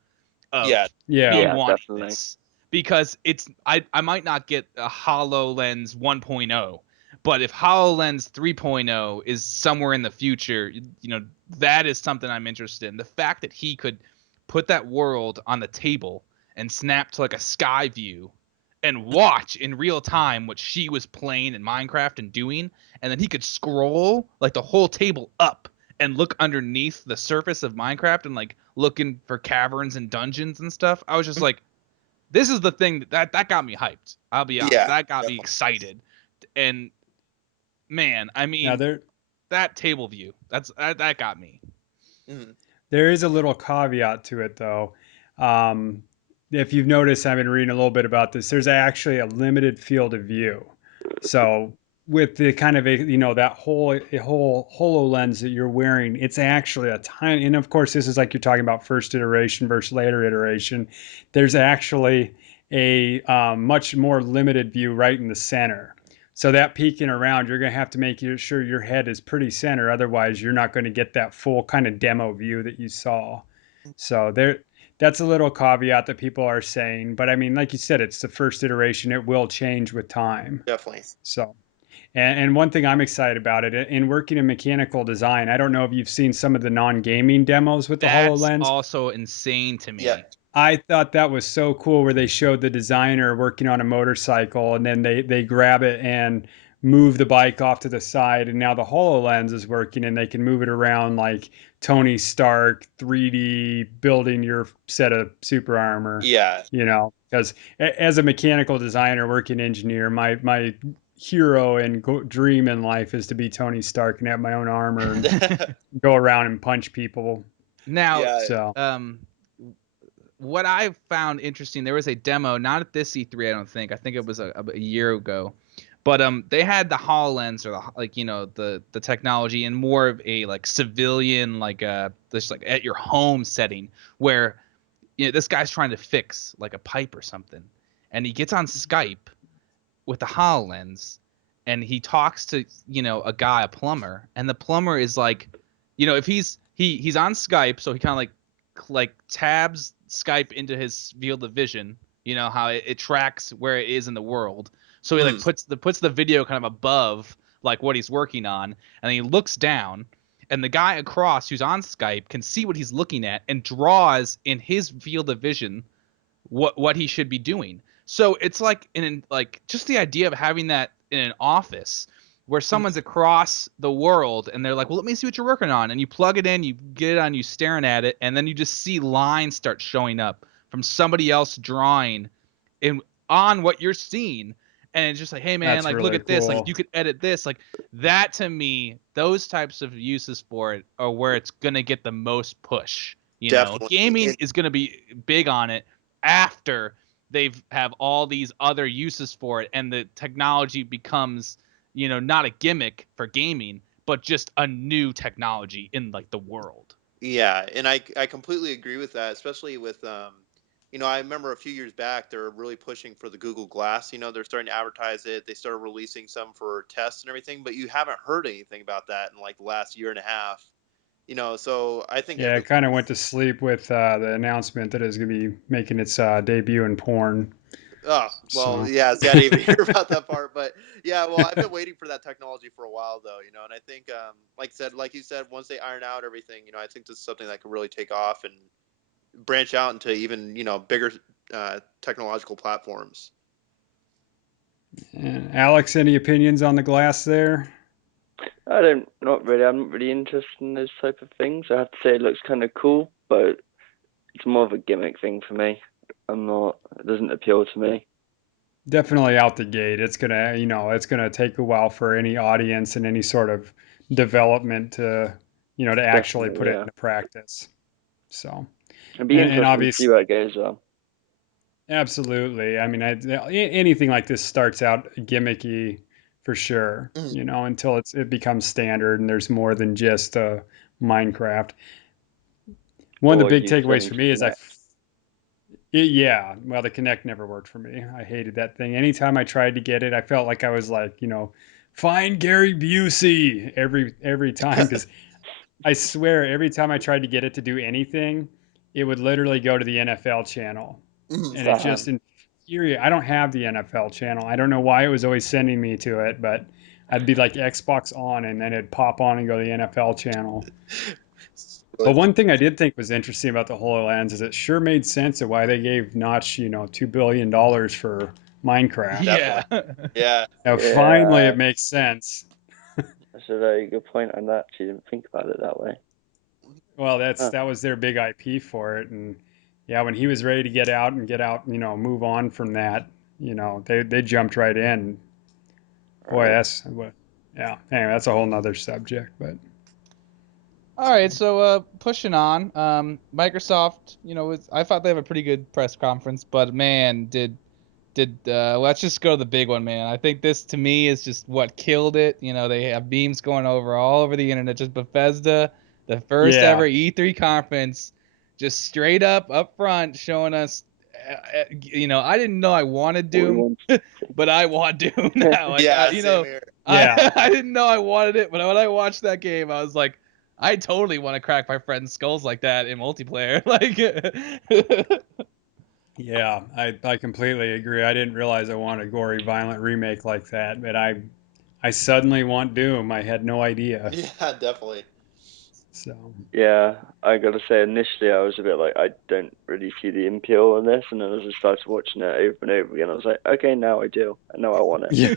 of Yeah. Yeah, me Yeah, wanting definitely. this, because I might not get a HoloLens 1.0, but if HoloLens 3.0 is somewhere in the future, that is something I'm interested in. The fact that he could put that world on the table and snap to like a sky view and watch in real time what she was playing in Minecraft and doing, and then he could scroll like the whole table up and look underneath the surface of Minecraft and like looking for caverns and dungeons and stuff. I was just like, this is the thing that got me hyped. I'll be honest, Yeah, that got me definitely. excited. And man, I Now mean, that table view, that got me. Mhm. there is a little caveat to it, though. Um, if you've noticed, I've been reading a little bit about this. There's actually a limited field of view. So with the kind of that whole HoloLens that you're wearing, it's actually a tiny. And of course, this is like you're talking about first iteration versus later iteration. There's actually a much more limited view right in the center. So that peeking around, you're going to have to make sure your head is pretty center. Otherwise, you're not going to get that full kind of demo view that you saw. So that's a little caveat that people are saying. But I mean, like you said, it's the first iteration. It will change with time. Definitely. So, and one thing I'm excited about it in working in mechanical design, I don't know if you've seen some of the non-gaming demos with the That's HoloLens. also insane to me. Yeah. I thought that was so cool where they showed the designer working on a motorcycle and then they grab it and move the bike off to the side and now the HoloLens is working and they can move it around like Tony Stark 3D building your set of super armor. Yeah. Because as a mechanical designer, working engineer, my hero and dream in life is to be Tony Stark and have my own armor and go around and punch people. Now, Yeah. So what I found interesting, there was a demo, not at this E3, I don't think. I think it was a year ago. But they had the HoloLens or the technology in more of a like civilian just like at your home setting where this guy's trying to fix like a pipe or something, and he gets on Skype with the HoloLens and he talks to a guy, a plumber, and the plumber is like, if he's on Skype, so he kind of like tabs Skype into his field of vision, how it tracks where it is in the world. So he like puts the video kind of above like what he's working on, and then he looks down, and the guy across who's on Skype can see what he's looking at and draws in his field of vision what he should be doing. So it's like just the idea of having that in an office where someone's across the world and they're like, well, let me see what you're working on. And you plug it in, you get it on you staring at it, and then you just see lines start showing up from somebody else drawing on what you're seeing. And it's just like, hey man, that's like really look at this, cool. like you could edit this. Like that to me, those types of uses for it are where it's gonna get the most push. Definitely. Gaming is gonna be big on it after they've have all these other uses for it and the technology becomes not a gimmick for gaming but just a new technology in like the world. Yeah, and I completely agree with that, especially with I remember a few years back they were really pushing for the Google Glass. They're starting to advertise it. They started releasing some for tests and everything, but you haven't heard anything about that in like the last year and a half. So I think Yeah, it kind of went to sleep with the announcement that it's going to be making its debut in porn. Oh, well, So. yeah, see, I didn't even hear about that part, but yeah, well, I've been waiting for that technology for a while, though, and I think, like you said, once they iron out everything, I think this is something that could really take off and branch out into even, bigger technological platforms. Alex, any opinions on the glass there? Not really. I'm not really interested in those type of things. I have to say it looks kind of cool, but it's more of a gimmick thing for me. It doesn't appeal to me. Definitely out the gate. It's gonna take a while for any audience and any sort of development to, to actually put it into practice. So, It'd be interesting to obviously, see where it goes well. Absolutely. I mean, anything like this starts out gimmicky for sure, until it becomes standard and there's more than just Minecraft. One of the big takeaways for me is yeah, well, the Kinect never worked for me. I hated that thing. Anytime I tried to get it, I felt like I was like, find Gary Busey every time because I swear every time I tried to get it to do anything, it would literally go to the NFL channel. And it's just infuriating. I don't have the NFL channel. I don't know why it was always sending me to it, but I'd be like Xbox on and then it'd pop on and go to the NFL channel. But one thing I did think was interesting about the HoloLens is it sure made sense of why they gave Notch, $2 billion for Minecraft. Yeah. Yeah. Now, Yeah. finally, it makes sense. That's a very good point. I actually didn't think about it that way. Well, Huh. that was their big IP for it, and yeah, when he was ready to get out, move on from that, they jumped right in. Boy, Right. that's what. Yeah. Anyway, that's a whole nother subject, but All right, so pushing on. Microsoft, I thought they have a pretty good press conference, but man, let's just go to the big one, man. I think this to me is just what killed it. They have beams going all over the internet. Just Bethesda, the first yeah, ever E3 conference, just straight up front showing us. I didn't know I wanted What we Doom, want. but I want Doom now. Like, Yeah, same here. yeah. I didn't know I wanted it, but when I watched that game, I was like, I totally want to crack my friends' skulls like that in multiplayer. Like, Yeah, I completely agree. I didn't realize I wanted a gory, violent remake like that, but I suddenly want Doom. I had no idea. Yeah, definitely. So Yeah, I gotta say, initially I was a bit like, I don't really see the appeal in this, and then as I started watching it over and over again, I was like, okay, now I do. I know I want it. yeah,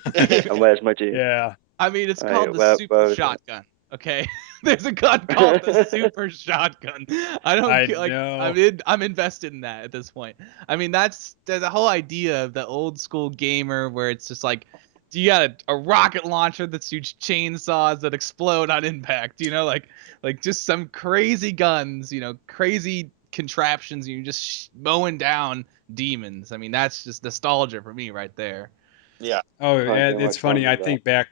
And where's my Doom? yeah, I mean, it's Right, called the where super is it? shotgun. Okay, there's a gun called the super shotgun. I don't I like. know. I'm invested in that at this point. I mean, that's the whole idea of the old school gamer, where it's just like, you got a rocket launcher that shoots chainsaws that explode on impact. Like just some crazy guns. Crazy contraptions. You're just mowing down demons. I mean, that's just nostalgia for me right there. Yeah. Oh, Can't yeah, get it's much wrong funny. with that.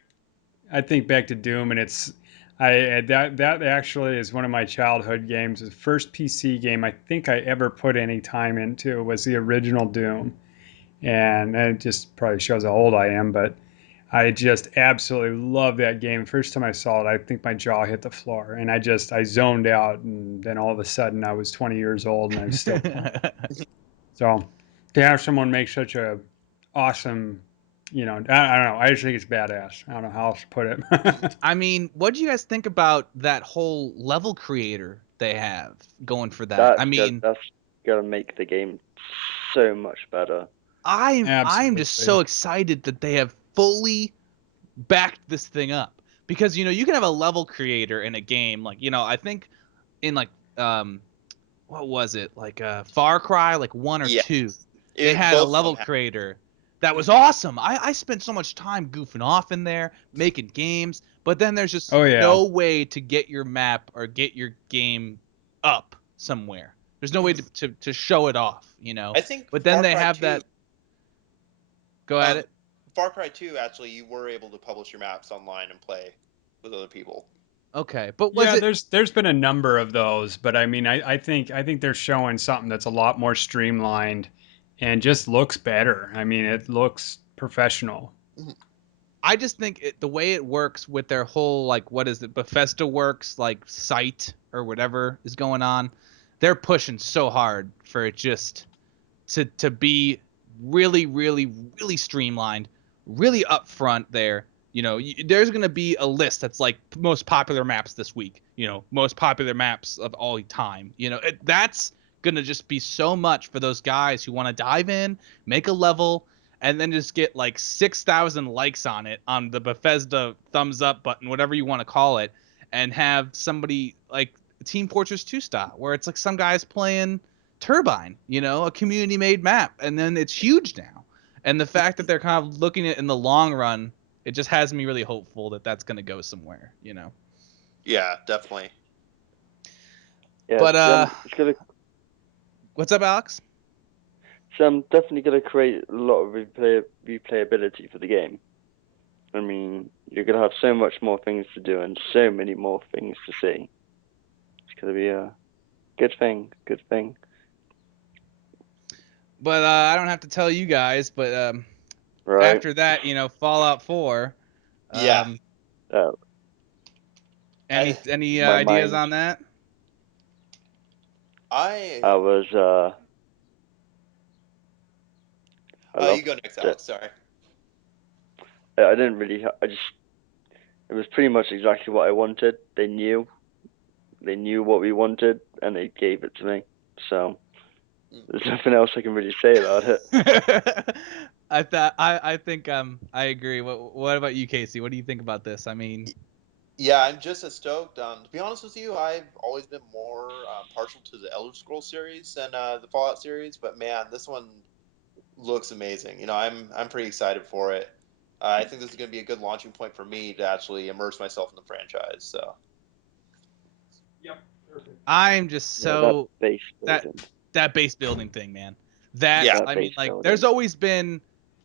I think back to Doom, and that actually is one of my childhood games. The first PC game I think I ever put any time into was the original Doom, and it just probably shows how old I am, but I just absolutely love that game. First time I saw it, I think my jaw hit the floor, and I zoned out, and then all of a sudden I was 20 years old, and I was still playing. So to have someone make such a awesome, I don't know. I just think it's badass. I don't know how else to put it. I mean, what do you guys think about that whole level creator they have going for that? I That's good. mean, That's gonna make the game so much better. I'm just so Absolutely. excited that they have fully backed this thing up, because you can have a level creator in a game, like, I think in like what was it, like Far Cry, like 1 or Yeah. 2, they had a Both of them level have. creator that was awesome. I spent so much time goofing off in there making games, but then there's just Oh yeah. no way to get your map or get your game up somewhere. There's no way to show it off. I think But then Far they Cry have 2, that. Go at um, it. Far Cry 2, actually, you were able to publish your maps online and play with other people. Okay, but was Yeah, it? there's been a number of those, but I mean, I think they're showing something that's a lot more streamlined and just looks better. I mean, it looks professional. Mhm. I just think the way it works with their whole, like, what is it, Bethesda Works, like, site or whatever is going on, they're pushing so hard for it just to be really, really, really streamlined, really upfront there. There's gonna be a list that's like most popular maps this week. Most popular maps of all time. That's gonna just be so much for those guys who want to dive in, make a level, and then just get like 6,000 likes on it on the Bethesda thumbs up button, whatever you want to call it, and have somebody like Team Fortress 2 style, where it's like some guys playing Turbine, a community made map, and then it's huge now. And the fact that they're kind of looking at it in the long run, it just has me really hopeful that that's going to go somewhere. Yeah, definitely. Yeah, But what's up, Alex? I'm definitely gonna create a lot of replayability for the game. I mean, you're gonna have so much more things to do and so many more things to see. It's gonna be a good thing. Good thing. But I don't have to tell you guys, but Right. after that, Fallout 4. Yeah. Uh, Any my ideas mind. on that? I I was. I you lost go next, it. Alex. Sorry. I didn't really. I just. It was pretty much exactly what I wanted. They knew. They knew what we wanted, and they gave it to me. So there's nothing else I can really say about it. I think I agree. What about you, Casey? What do you think about this? I mean, Yeah, I'm just as stoked. To be honest with you, I've always been more partial to the Elder Scrolls series than the Fallout series, but man, this one looks amazing. I'm pretty excited for it. I think this is going to be a good launching point for me to actually immerse myself in the franchise. So Yep. Perfect. I'm just Yeah, that so base that building. that base building thing, man. That Yeah. That I mean, base like, building. there's always been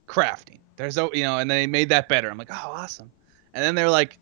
crafting. And then they made that better. I'm like, oh, awesome. And then they're like,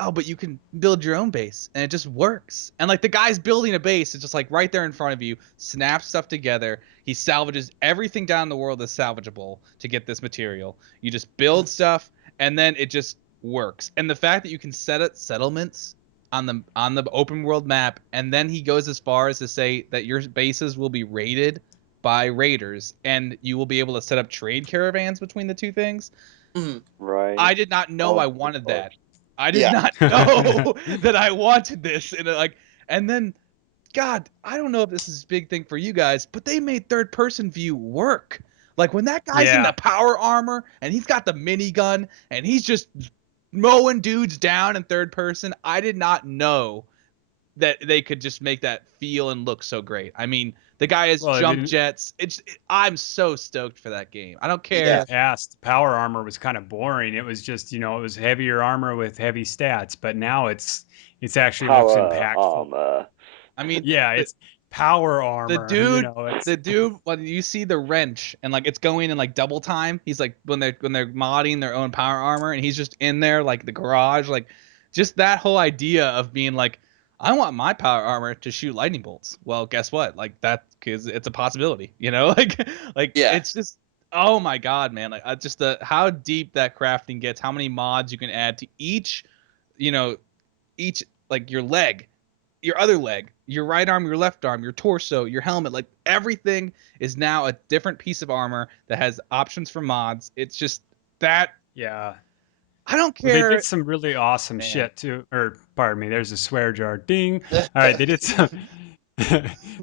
oh, but you can build your own base, and it just works. And like the guy's building a base, it's just like right there in front of you, snaps stuff together. He salvages everything down in the world that's salvageable to get this material. You just build stuff, and then it just works. And the fact that you can set up settlements on the open world map, and then he goes as far as to say that your bases will be raided by raiders, and you will be able to set up trade caravans between the two things. Mhm. Right. I did not know Oh, I wanted gosh. that. I did Yeah. not know that I wanted this. And then, God, I don't know if this is a big thing for you guys, but they made third person view work. Like when that guy's in Yeah. the power armor and he's got the minigun and he's just mowing dudes down in third person, I did not know that they could just make that feel and look so great. I mean, the guy has Well, I jump mean, jets. I'm so stoked for that game. I don't in care. the past, the power armor was kind of boring. It was just, it was heavier armor with heavy stats, but now it's actually looks Power impactful. armor. I mean, Yeah, it's power the armor, dude it's the dude when you see the wrench and like it's going in like double time, he's like when they're modding their own power armor and he's just in there like the garage, like just that whole idea of being like, I want my power armor to shoot lightning bolts. Well, guess what, like that, because it's a possibility, like Yeah. it's just, oh my god, man, like just the how deep that crafting gets, how many mods you can add to each, you know each, like your leg, your other leg, your right arm, your left arm, your torso, your helmet, like everything is now a different piece of armor that has options for mods. It's just that yeah. I don't Well, they did care, some really awesome man. shit too. Or pardon me, there's a swear jar. Ding. All right, they did some.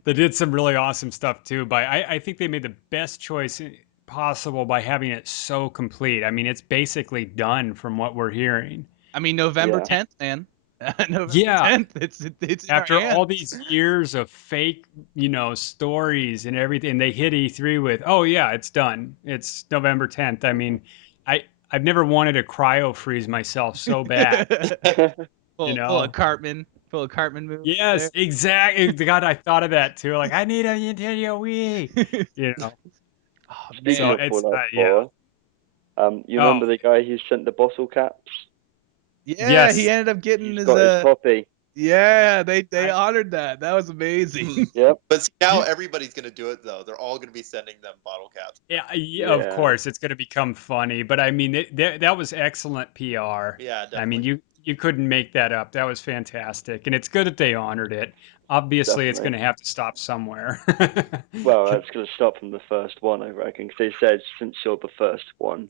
They did some really awesome stuff too. But I think they made the best choice possible by having it so complete. I mean, it's basically done from what we're hearing. I mean, November Yeah. 10th, man. November Yeah, 10th. It's in our after all hands. these years of fake, stories and everything, they hit E3 with, "Oh yeah, it's done. It's November 10th." I mean, I've never wanted to cryo freeze myself so bad, you Full know. of Cartman moves Yes, exactly. God, I thought of that too. Like, I need a Nintendo Wii. there. You know. Oh Speaking So man. of it's Fallout yeah. 4, you Oh, remember the guy who sent the bottle caps? Yeah, he yes. ended up getting He's his got his copy. yeah, they I honored that. That was amazing. Mhm. Yep. But see, now you, everybody's going to do it, though. They're all going to be sending them bottle caps. yeah, of Yeah. course, it's going to become funny. But I mean, that was excellent PR. Yeah, I mean, definitely. you couldn't make that up. That was fantastic, and it's good that they honored it. Obviously, it's going Definitely. to have to stop somewhere. Well, that's going to start from the first one, I reckon, because they said since you're the first one,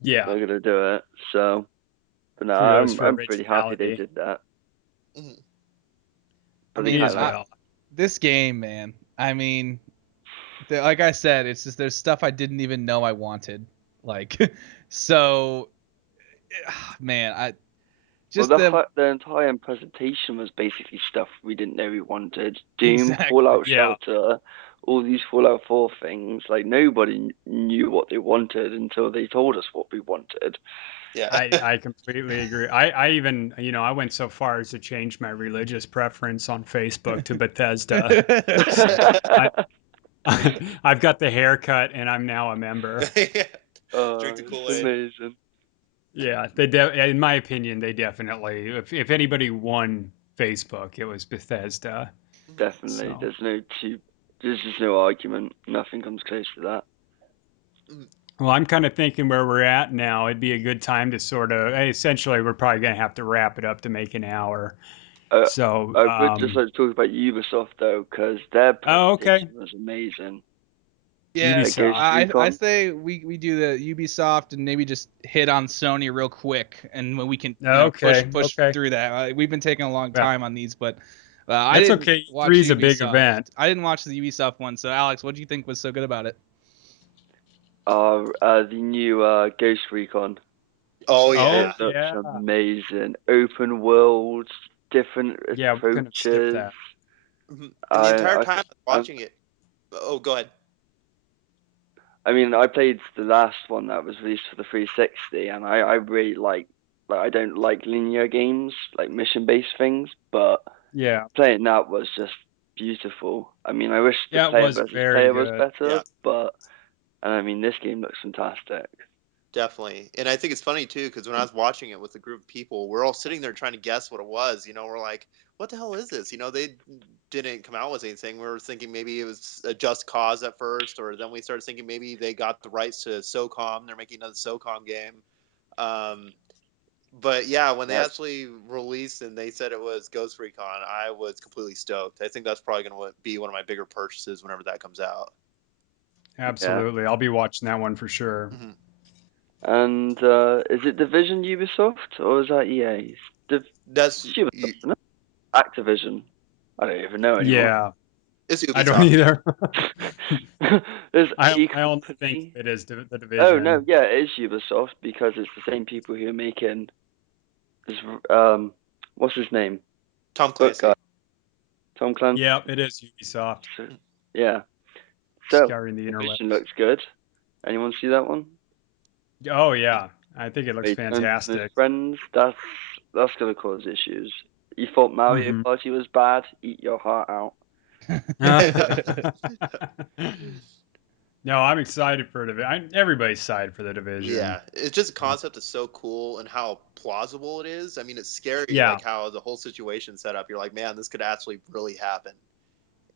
Yeah, they're going to do it. So, but no, kudos for I'm pretty happy they originality. did that. Mhm. I Bloody mean, Me as hell. well. this game, man. I mean, like I said, it's just there's stuff I didn't even know I wanted. Like, so, man, Well, just the the entire presentation was basically stuff we didn't know we wanted. Doom, exactly. Fallout Yeah, Shelter, all these Fallout 4 things. Like, nobody knew what they wanted until they told us what we wanted. Yeah. I completely agree. I even, I went so far as to change my religious preference on Facebook to Bethesda. So I, I've got the haircut and I'm now a member. Drink the It's Kool-Aid. amazing. Yeah, in my opinion, they definitely, if anybody won Facebook, it was Bethesda. Definitely. So, There's just no argument. Nothing comes close to that. well, I'm kind of thinking where we're at now, it'd be a good time to sort of, essentially, we're probably going to have to wrap it up to make an hour. Uh, So, I would just like to talk about Ubisoft though, because their oh, okay. presentation was amazing. Yeah, Like Ghost Ubisoft. I Recon. say we do the Ubisoft and maybe just hit on Sony real quick, and when we can Okay, push okay. through that. We've been taking a long Yeah, time on these, but I that's didn't okay. watch E3 is a big Ubisoft. event. I didn't watch the Ubisoft one. So Alex, what do you think was so good about it? are the new Ghost Recon. Oh yeah. It looks Yeah. amazing. Open world, different Yeah, we couldn't have skipped approaches. that. Mhm. And the entire I, time I, watching it. Oh, go ahead. I mean, I played the last one that was released for the 360, and I really like I don't like linear games, like mission-based things, but Yeah. playing that was just beautiful. I mean, I wish the Yeah, it player was versus very player was good. better, Yeah, but and I mean, this game looks fantastic. definitely. And I think it's funny too, because when I was watching it with a group of people, we're all sitting there trying to guess what it was. We're like, "What the hell is this?" They didn't come out with anything. We were thinking maybe it was a Just Cause at first, or then we started thinking maybe they got the rights to SOCOM. They're making another SOCOM game. Um, but yeah, when they Yeah, actually released and they said it was Ghost Recon, I was completely stoked. I think that's probably going to be one of my bigger purchases whenever that comes out. yeah. Absolutely. I'll be watching that one for sure. Hmm. And is it Division Ubisoft or is that EA? That's It's Ubisoft, isn't it? Activision. I don't even know anymore. Yeah, it's I don't Ubisoft. either. There's a I only think company. it is the Oh no, division. yeah, it is Ubisoft because it's the same people who are making this. What's his name? Tom Book guy, Clancy. Tom Clancy. Yeah, it is Ubisoft. So, yeah. So Scouring the Division interwebs. looks good. Anyone see that one? Oh yeah, I think it looks Wait, and his fantastic. friends. That's gonna cause issues. You thought Mario Hmm Party was bad? Eat your heart out. No, I'm excited for the. Everybody's excited for the division. Yeah, it's just the concept is so cool and how plausible it is. I mean, it's scary, Yeah, like how the whole situation set up. You're like, man, this could actually really happen.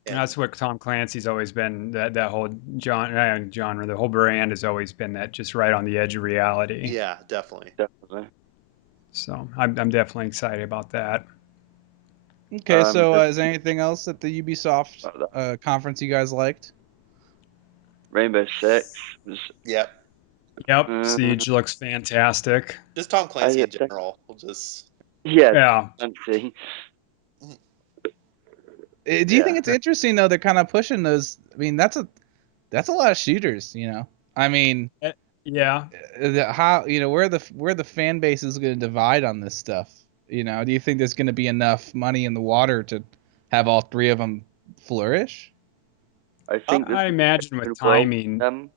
And that's what Tom Clancy's always been. That whole genre, the whole brand has always been that just right on the edge of reality. yeah, definitely. Definitely. So I'm definitely excited about that. Okay, so There's is there anything else at the Ubisoft that. conference you guys liked? Rainbow Six was. Yep. Yep, Uh, Siege looks fantastic. Just Tom Clancy I in general. We'll just. yeah, Yeah, fancy. Do you think Yeah, it's interesting though? They're kind of pushing those. I mean, that's a lot of shooters. I mean, Eh, yeah. how where the fan base is going to divide on this stuff. Do you think there's going to be enough money in the water to have all three of them flourish? I think there's I imagine with open world. timing.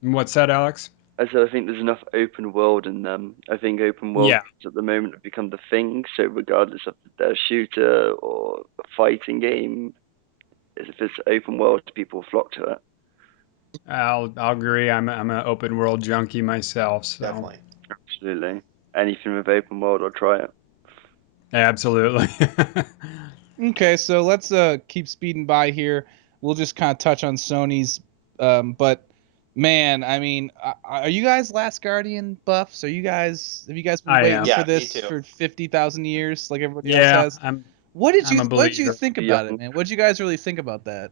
What's that, Alex? I said I think there's enough open world in them. I think open world Yeah, at the moment have become the thing. So regardless of their shooter or a fighting game, if it's open world, people flock to it. I'll agree. I'm an open world junkie myself, so Definitely. Absolutely. Anything with open world, I'll try it. absolutely. Okay, so let's keep speeding by here. We'll just kind of touch on Sony's, but man, I mean, are you guys Last Guardian buffs? Have you guys been I waiting am. for Yeah, me this too. for 50,000 years like everybody else Yeah, has? I'm What did I'm a you believer. think Too about it, young. man? What did you guys really think about that?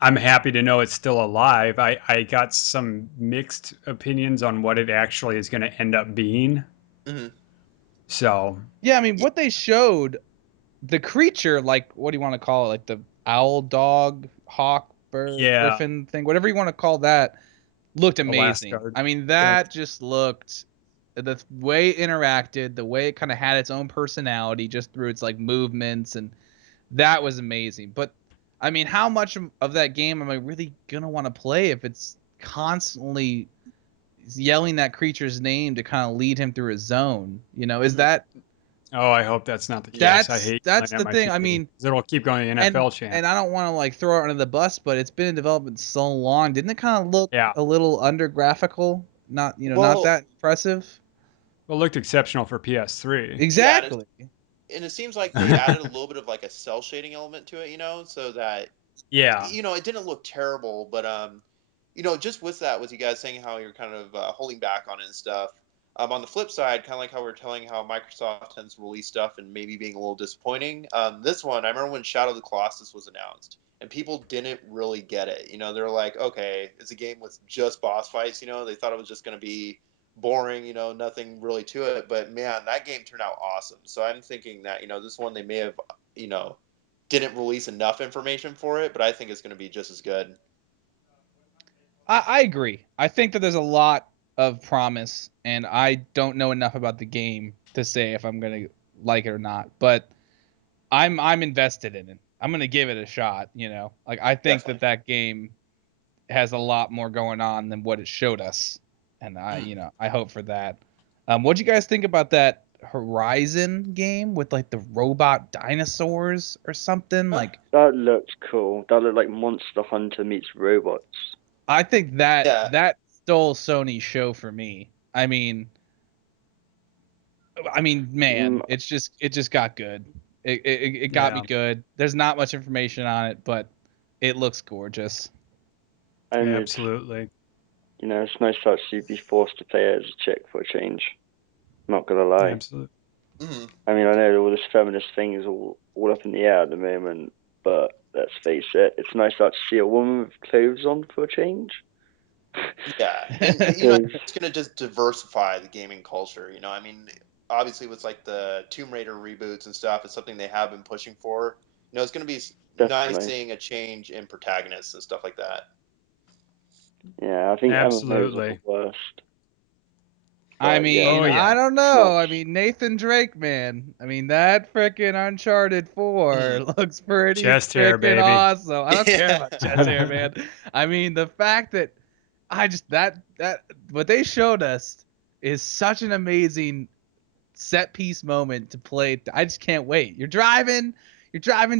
I'm happy to know it's still alive. I got some mixed opinions on what it actually is going to end up being. Hmm. So, Yeah, I mean, what they showed, the creature, like, what do you want to call it? Like the owl, dog, hawk, bird, yeah, griffin thing, whatever you want to call that, looked the last amazing. guard. I mean, Yeah. that just looked, the way it interacted, the way it kind of had its own personality just through its like movements, and that was amazing. But I mean, how much of that game am I really gonna want to play if it's constantly yelling that creature's name to kind of lead him through a zone? Is Hmm. that Oh, I hope that's not the Yeah. case. I hate yelling that's at the my thing. I TV mean, because it'll keep going to the and NFL channel. and I don't want to like throw it under the bus, but it's been in development so long. Didn't it kind of look Yeah. a little under graphical? Not Well, that impressive. Well, it looked exceptional for PS3. yeah, Exactly. and it seems like they added a little bit of like a cell shading element to it, so that Yeah. it didn't look terrible, but just with that, with you guys saying how you're kind of holding back on it and stuff. On the flip side, kind of like how we're telling how Microsoft tends to release stuff and maybe being a little disappointing. This one, I remember when Shadow of the Colossus was announced, and people didn't really get it. They were like, okay, it's a game with just boss fights. They thought it was just going to be boring. Nothing really to it. But man, that game turned out awesome. So I'm thinking that this one they may have you know didn't release enough information for it, but I think it's going to be just as good. I agree. I think that there's a lot of promise, and I don't know enough about the game to say if I'm gonna like it or not. But I'm invested in it. I'm gonna give it a shot. Like I think Definitely. that game has a lot more going on than what it showed us, and I hope for that. What'd you guys think about that Horizon game with like the robot dinosaurs or something? Like That looked cool. That looked like Monster Hunter meets robots. I think that Yeah. that stole Sony's show for me. I mean, man, Mm, it just got good. It got me Yeah, good. There's not much information on it, but it looks gorgeous. and absolutely. it's nice to actually be forced to play as a chick for a change. Not gonna lie. Absolutely. Hmm. I mean, I know all this feminist thing is all up in the air at the moment, but let's face it, it's nice to actually see a woman with clothes on for a change. Yeah, and Because it's gonna just diversify the gaming culture. I mean, obviously with like the Tomb Raider reboots and stuff, it's something they have been pushing for. It's gonna be nice definitely, seeing a change in protagonists and stuff like that. yeah, I think MMOs are the Absolutely. worst. I But yeah, mean, Oh I yeah. don't nice. know. I mean, Nathan Drake, man. I mean, that frickin' Uncharted 4 Mhm. looks pretty Chest hair, frickin' baby. awesome. I don't care Yeah. about chest hair, man. I mean, the fact that I just that what they showed us is such an amazing set piece moment to play. I just can't wait. You're driving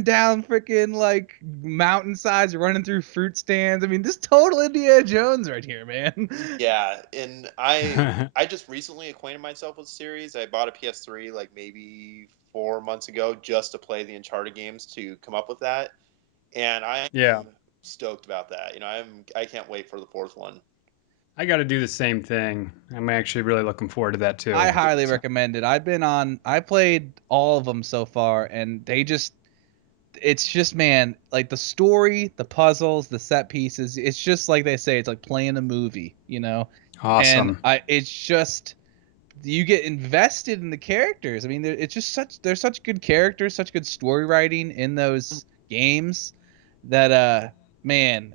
down freaking like mountainsides, you're running through fruit stands. I mean, this total Indiana Jones right here, man. Yeah, and I just recently acquainted myself with the series. I bought a PS3 like maybe 4 months ago just to play the Uncharted games to come up with that, and I Yeah. am stoked about that. I can't wait for the fourth one. I got to do the same thing. I'm actually really looking forward to that I too. highly So, recommend it. I played all of them so far, and it's just, man, like the story, the puzzles, the set pieces, it's just like they say, it's like playing a movie. And awesome. it's just, you get invested in the characters. I mean, there's such good characters, such good story writing in those games that man,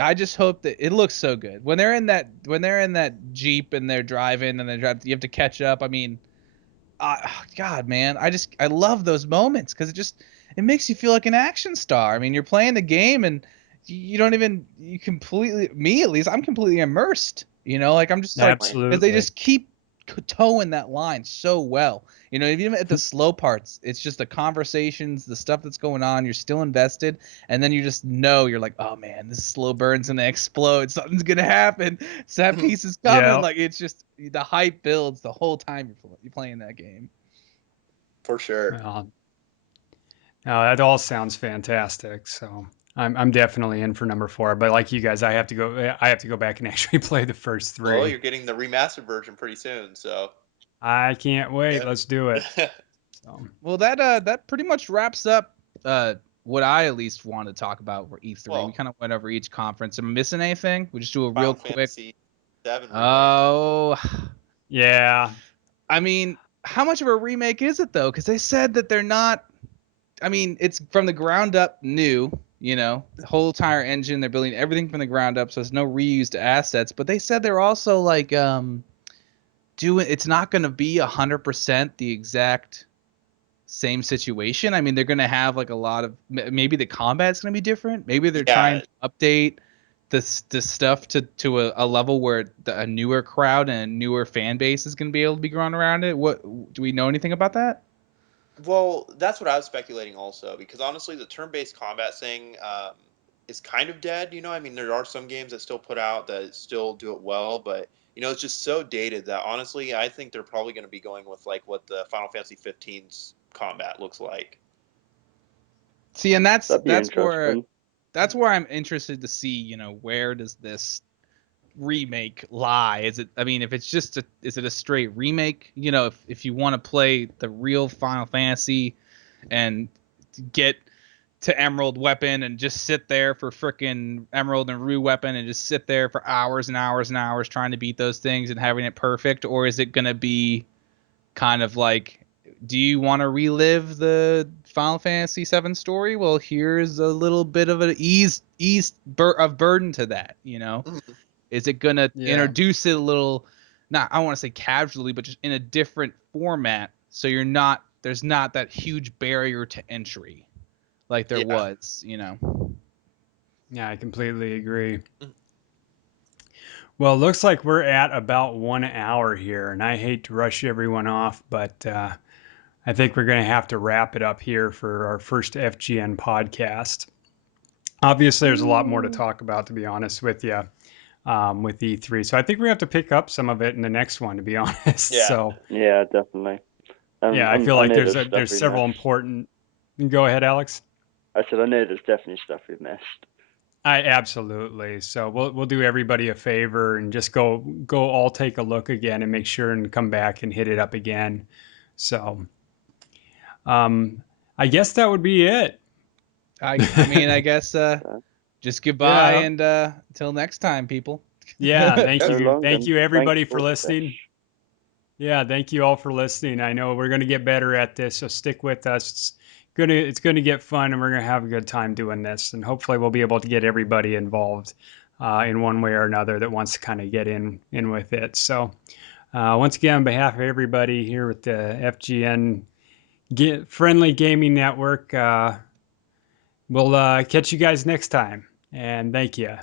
I just hope that it looks so good when they're in that Jeep and they're driving and you have to catch up. I mean, God, man, I love those moments because it makes you feel like an action star. I mean, you're playing the game and you don't even you completely me at least I'm completely immersed. Like I'm just like Definitely. because they Absolutely. just keep towing that line so well. Even at the slow parts, it's just the conversations, the stuff that's going on. You're still invested, and then you just know you're like, oh man, this slow burn's gonna explode. Something's gonna happen. That piece is coming. Yeah. Like it's just the hype builds the whole time you're playing that game. For sure. Well, no, that all sounds fantastic. So I'm definitely in for number four. But like you guys, I have to go back and actually play the first Well, three. you're getting the remastered version pretty soon, so I can't wait. Let's do it. yeah. So Well, that pretty much wraps up what I at least want to talk about for E3. We Well, kind of went over each conference. Am I missing anything? We just do a real Final quick. Fantasy VII remake. Oh, yeah, I mean, how much of a remake is it though? Because they said that they're not. I mean, it's from the ground up new. The whole entire engine. They're building everything from the ground up, so there's no reused assets. But they said they're also like doing. It's not going to be 100% the exact same situation. I mean, they're going to have like a lot of maybe the combat's going to be different. Maybe they're trying Yeah. to update this stuff to a level where a newer crowd and a newer fan base is going to be able to be growing around it. What do we know anything about that? Well, that's what I was speculating also, because honestly, the turn-based combat thing is kind of dead. I mean, there are some games that still put out that still do it well, but it's just so dated that honestly, I think they're probably going to be going with like what the Final Fantasy 15's combat looks like. See, and that's That'd be that's where interesting. that's where I'm interested to see, where does this remake lie? I mean, if it's just is it a straight remake? If you want to play the real Final Fantasy and get to Emerald Weapon and just sit there for frickin' Emerald and Rue Weapon and just sit there for hours and hours and hours trying to beat those things and having it perfect, or is it gonna be kind of like do you want to relive the Final Fantasy VII story? Well, here's a little bit of an of burden to that. Mhm. Is it gonna Yeah. introduce it a little, not, I don't want to say casually, but just in a different format, so there's not that huge barrier to entry like there Yeah. was. Yeah, I completely agree. Mhm. Well, it looks like we're at about 1 hour here, and I hate to rush everyone off, but I think we're going to have to wrap it up here for our first FGN podcast. Obviously, there's a lot more to talk about, to be honest with you, with E3. So I think we have to pick up some of it in the next one, to be honest. Yeah. So Yeah, definitely. yeah, I feel I like know there's stuff there's we several missed. important. Go ahead, Alex. I said I know there's definitely stuff we've missed. I absolutely. So we'll do everybody a favor and just go all take a look again and make sure and come back and hit it up again. So I guess that would be it. I mean, I guess just goodbye Yeah. and till next time, people. Yeah, thank So you. long, Thank and you everybody thanks for the listening. fish. Yeah, thank you all for listening. I know we're going to get better at this, so stick with us. It's going to get fun and we're going to have a good time doing this, and hopefully we'll be able to get everybody involved in one way or another that wants to kind of get in with it. So once again, on behalf of everybody here with the FGN Friendly Gaming Network, we'll catch you guys next time, and thank you.